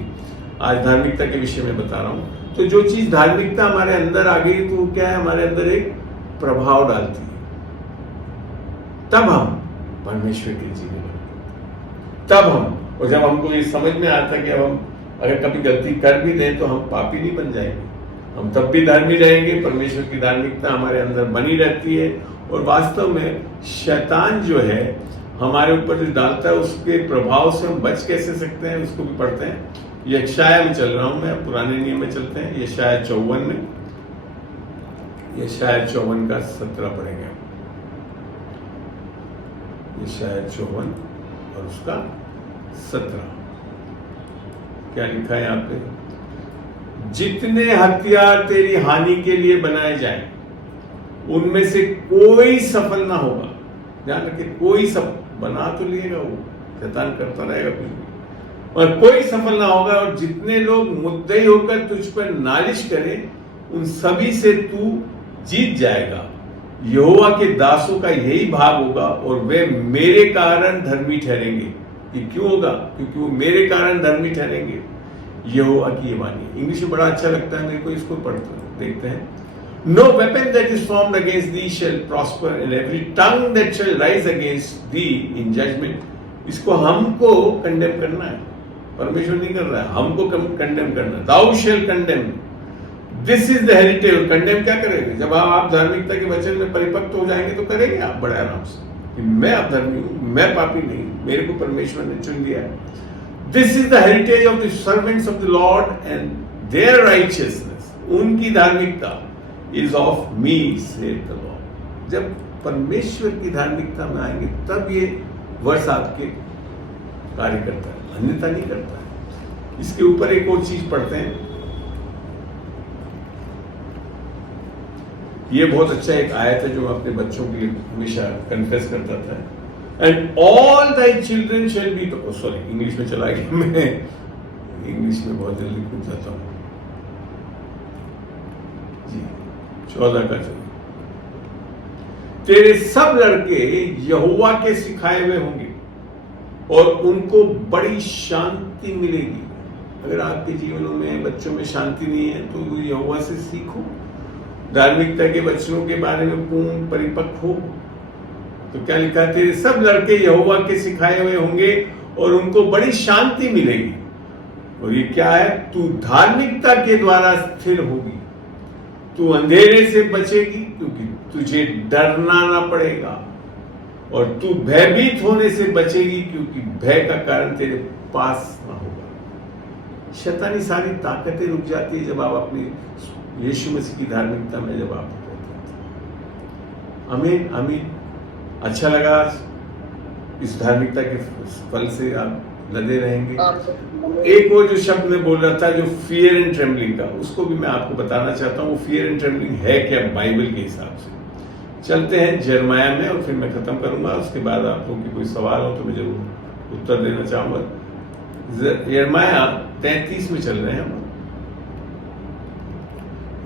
आज धार्मिकता के विषय में बता रहा हूँ। तो जो चीज धार्मिकता हमारे अंदर आ गई तो वो क्या है, हमारे अंदर एक प्रभाव डालती है, तब हम परमेश्वर के जीवन, तब हम, और जब हमको ये समझ में आता कि अब हम अगर कभी गलती कर भी दें तो हम पापी नहीं बन जाएंगे, हम तब भी धर्मी रहेंगे, परमेश्वर की धार्मिकता हमारे अंदर बनी रहती है। और वास्तव में शैतान जो है हमारे ऊपर जो डालता है उसके प्रभाव से हम बच कैसे सकते हैं, उसको भी पढ़ते हैं। यशायाह में चल रहा हूं मैं, पुराने नियम में चलते हैं, यशायाह 54 में, यशायाह 54 का 17 पढ़ेंगे। यशायाह 54 और उसका 17 क्या लिखा है यहाँ पे? जितने हथियार तेरी हानि के लिए बनाए जाएं उनमें से कोई सफल ना होगा। ध्यान रखिए, कोई सफल बना तो लिएगा, वो शैतान करता रहेगा कुछ भी, और कोई सफल ना होगा। और जितने लोग मुद्दई होकर तुझ पर नालिश करें उन सभी से तू जीत जाएगा। यहोवा के दासों का यही भाग होगा और वे मेरे कारण धर्मी ठहरेंगे। ये क्यों होगा? क्योंकि वो मेरे कारण धर्मी ठहरेंगे। यहोवा की ये वाणी। इंग्लिश में बड़ा अच्छा लगता है मेरे को, इसको पढ़ते देखते हैं। No weapon that is formed against thee shall prosper, and every tongue that shall rise against thee in judgment. इसको हमको कंडेम करना है, परमेश्वर नहीं कर रहा है, हमको कंडेम करना है। Thou shall condemn. This is the heritage. Condemn क्या करेंगे? जब आप धार्मिकता के वचन में परिपक्व हो जाएंगे तो करेंगे आप बड़े आराम से कि मैं अब धर्मी हूं, मैं पापी नहीं, मेरे को परमेश्वर ने चुन लिया है। This is the heritage of the servants of the Lord and their righteousness. उनकी धार्मिकता is of me, saith the Lord. जब परमेश्वर की धार्मिकता में आएंगे तब ये वर्ष आपके कार्य करता है, अन्यथा नहीं करता है। इसके ऊपर एक और चीज पढ़ते हैं। ये बहुत अच्छा एक आयत है जो मैं अपने बच्चों के लिए हमेशा कन्फेस करता था। And all thy children shall be, sorry English में चला गया, मैं इंग्लिश में बहुत जल्दी कूद जाता हूं जी। 14 का चलो, तेरे सब लड़के यहोवा के सिखाए हुए होंगे और उनको बड़ी शांति मिलेगी। अगर आपके जीवनों में बच्चों में शांति नहीं है तो यहोवा से सीखो, धार्मिकता के वचनों के बारे में पूर्ण परिपक्व हो। तो क्या लिखा है? तेरे सब लड़के यहोवा के सिखाए हुए होंगे और उनको बड़ी शांति मिलेगी। और ये क्या है? तू धार्मिकता के द्वारा स्थिर होगी, तू अंधेरे से बचेगी क्योंकि तुझे डरना ना पड़ेगा, और तू भयभीत होने से बचेगी क्योंकि भय का कारण तेरे पास ना होगा। शैतानी सारी ताकतें रुक जाती है जब आप अपनी यीशु मसीह की धार्मिकता में जब आप रहते हैं। आमीन आमीन। अच्छा लगा आज इस धार्मिकता के फल से आप लदे रहेंगे। एक और जो शब्द मैं बोल रहा था जो फियर एंड ट्रेम्बलिंग का, उसको भी मैं आपको बताना चाहता हूँ। वो फियर एंड ट्रेम्बलिंग है क्या बाइबल के हिसाब से? चलते हैं यिर्मयाह में और फिर मैं खत्म करूंगा। उसके बाद आप लोगों की कोई सवाल हो तो मैं जरूर उत्तर देना चाहूंगा। यिर्मयाह 33 में चल रहे हैं हम।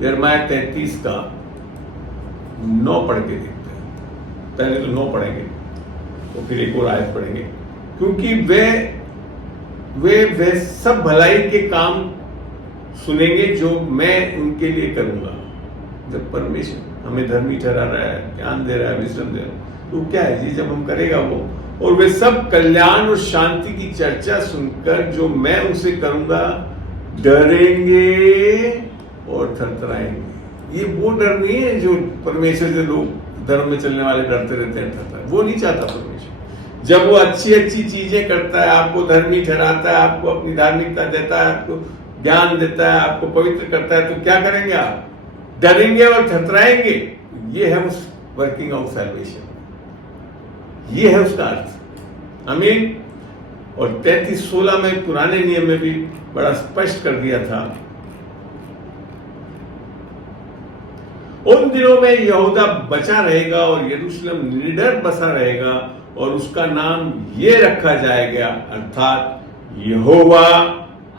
यिर्मयाह 33 का 9 पढ़ के देखते हैं। पहले तो 9 पढ़ेंगे तो फिर एक और आयत पढ़ेंगे। क्योंकि वे सब भलाई के काम सुनेंगे जो मैं उनके लिए करूंगा। जब परमेश्वर हमें धर्मी ठहरा रहा है, ज्ञान दे रहा है, विजडम दे रहा है, तो क्या है जी? जब हम करेगा वो, और वे सब कल्याण और शांति की चर्चा सुनकर जो मैं उनसे करूंगा डरेंगे और थरथराएंगे। ये वो डर नहीं है जो परमेश्वर से लोग धर्म में चलने वाले डरते रहते हैं, थरथराए। वो नहीं चाहता परमेश्वर। जब वो अच्छी अच्छी चीजें करता है, आपको धर्मी ठहराता है, आपको अपनी धार्मिकता देता है, आपको ज्ञान देता है, आपको पवित्र करता है, तो क्या करेंगे आप? डरेंगे और थरथराएंगे। ये है उस वर्किंग ऑफ सैल्वेशन, ये है उसका अर्थ। आमीन। और 33:16 में पुराने नियम में भी बड़ा स्पष्ट कर दिया था। उन दिनों में यहूदा बचा रहेगा और यरूशलेम निडर बसा रहेगा और उसका नाम ये रखा जाएगा, अर्थात यहोवा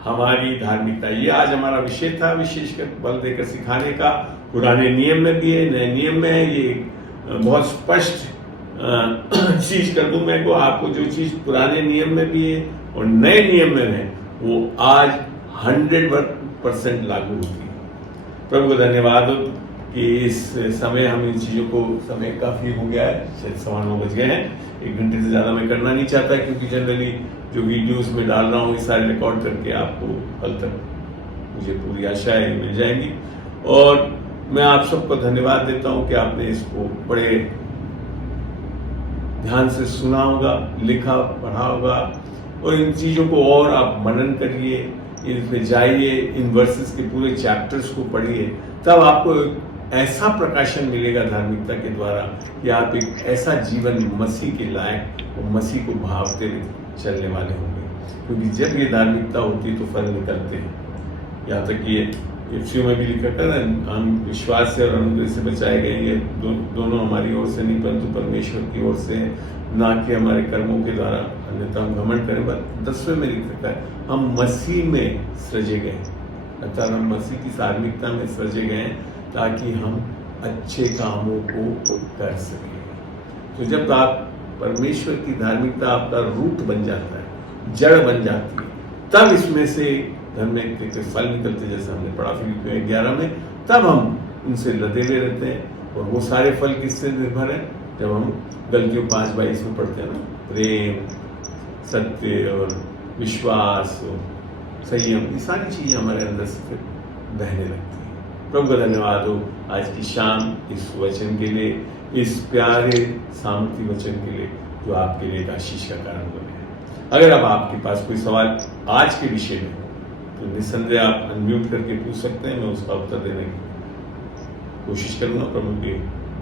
हमारी धार्मिकता। ये आज हमारा विषय था, विशेषकर बल देकर सिखाने का। पुराने नियम में भी है, नए नियम में है। ये बहुत स्पष्ट चीज कर दूं मैं को, आपको जो चीज पुराने नियम में भी है और नए नियम में है वो आज 100% लागू होती है। प्रभु को धन्यवाद कि इस समय हम इन चीजों को, समय काफी हो गया है, शायद 9:15 बज गए हैं। 1 घंटे से ज्यादा मैं करना नहीं चाहता क्योंकि जनरली जो वीडियोस में डाल रहा हूँ ये सारे रिकॉर्ड करके आपको कल तक मुझे पूरी आशा है मिल जाएंगी। और मैं आप सबको धन्यवाद देता हूँ कि आपने इसको बड़े ध्यान से सुना होगा, लिखा, पढ़ा होगा, और इन चीज़ों को और आप मनन करिए, इन पे जाइए, इन वर्सेस के पूरे चैप्टर्स को पढ़िए, तब आपको ऐसा प्रकाशन मिलेगा धार्मिकता के द्वारा कि आप एक ऐसा जीवन मसीह के लायक और मसीह को भावते हुए चलने वाले होंगे। क्योंकि जब ये धार्मिकता होती है तो फल निकलते हैं। यहाँ तक कि इफ्सियों में भी लिखा कर हम विश्वास से और अनुग्रह से बचाए गए, ये दोनों हमारी ओर से नहीं परंतु परमेश्वर की ओर से है, ना कि हमारे कर्मों के द्वारा, अन्यथा हम घमंड करें। बस 10वें में लिख रखा है हम मसीह में सृजे गए, अर्थात हम मसीह की धार्मिकता में सृजे गए ताकि हम अच्छे कामों को कर सकें। तो जब आप परमेश्वर की धार्मिकता आपका रूट बन जाता है, जड़ बन जाती है, तब इसमें से धार्मिकता के फल निकलते, जैसे हमने पढ़ा फिलिपियों 11 में, तब हम उनसे लदेले रहते हैं। और वो सारे फल किससे निर्भर है? जब हम गलतियों 5:22 में पढ़ते हैं ना, प्रेम, सत्य और विश्वास और संयम, ये सारी चीजें हमारे अंदर से फिर बहने लगती हैं। प्रभु का धन्यवाद हो आज की शाम इस वचन के लिए, इस प्यारे सामर्थी वचन के लिए जो आपके लिए एक आशीष का कारण बने। अगर अब आपके पास कोई सवाल आज के विषय में तो निस्संदेह आप अनम्यूट करके पूछ सकते हैं, मैं उसका उत्तर देने की कोशिश करूंगा प्रभु की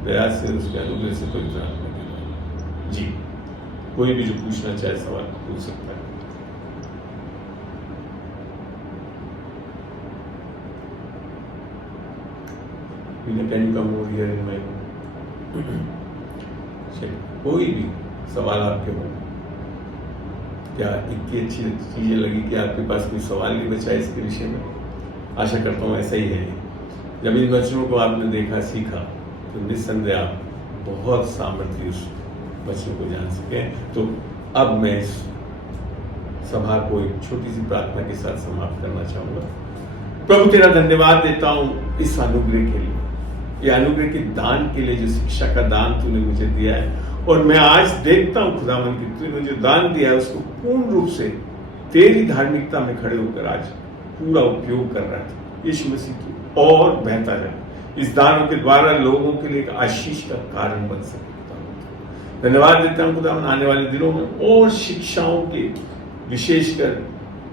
दया से, उसके अनुग्रह से कोई प्रार्थना जी। कोई भी जो पूछना चाहे सवाल पूछ सकता है। Can come over here in my कोई भी सवाल आपके हो, क्या इतनी अच्छी चीजें लगी कि आपके पास कोई सवाल नहीं बचा इसके विषय में? आशा करता हूँ ऐसा ही है। जब इन वचनों को आपने देखा, सीखा, तो निस्संदेह आप बहुत सामर्थ्य उस वचनों को जान सके। तो अब मैं इस सभा को एक छोटी सी प्रार्थना के साथ समाप्त करना चाहूंगा। प्रभु तेरा धन्यवाद देता हूँ इस अनुग्रह के लिए, ये अनुग्रह के दान के लिए, जो शिक्षा का दान तूने मुझे दिया है। और मैं आज देखता हूँ खुदावन की तूने मुझे दान दिया है, उसको पूर्ण रूप से तेरी धार्मिकता में खड़े होकर आज पूरा उपयोग कर रहा था। यीशु मसीह की और बेहतर है, इस दानों के द्वारा लोगों के लिए एक आशीष का कारण बन सकता हूँ। धन्यवाद देता हूँ खुदावन, आने वाले दिनों में और शिक्षाओं के, विशेषकर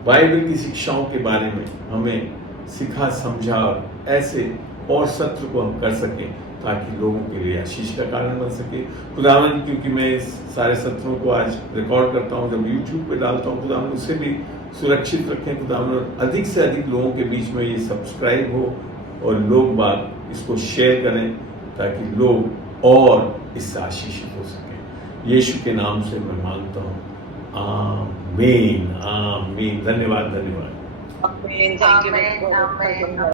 बाइबल की शिक्षाओं के बारे में हमें सिखा, समझा, ऐसे और सत्र को हम कर सकें ताकि लोगों के लिए आशीष का कारण बन सके। खुदावन, क्योंकि मैं इस सारे सत्रों को आज रिकॉर्ड करता हूँ, जब यूट्यूब पे डालता हूँ, खुदावन उसे भी सुरक्षित रखें खुदावन, और अधिक से अधिक लोगों के बीच में ये सब्सक्राइब हो और लोग बात इसको शेयर करें ताकि लोग और इससे आशीषित हो सकें। यीशु के नाम से मैं मांगता हूँ, आमीन, आमीन। धन्यवाद, धन्यवाद। आमीन। Thank you.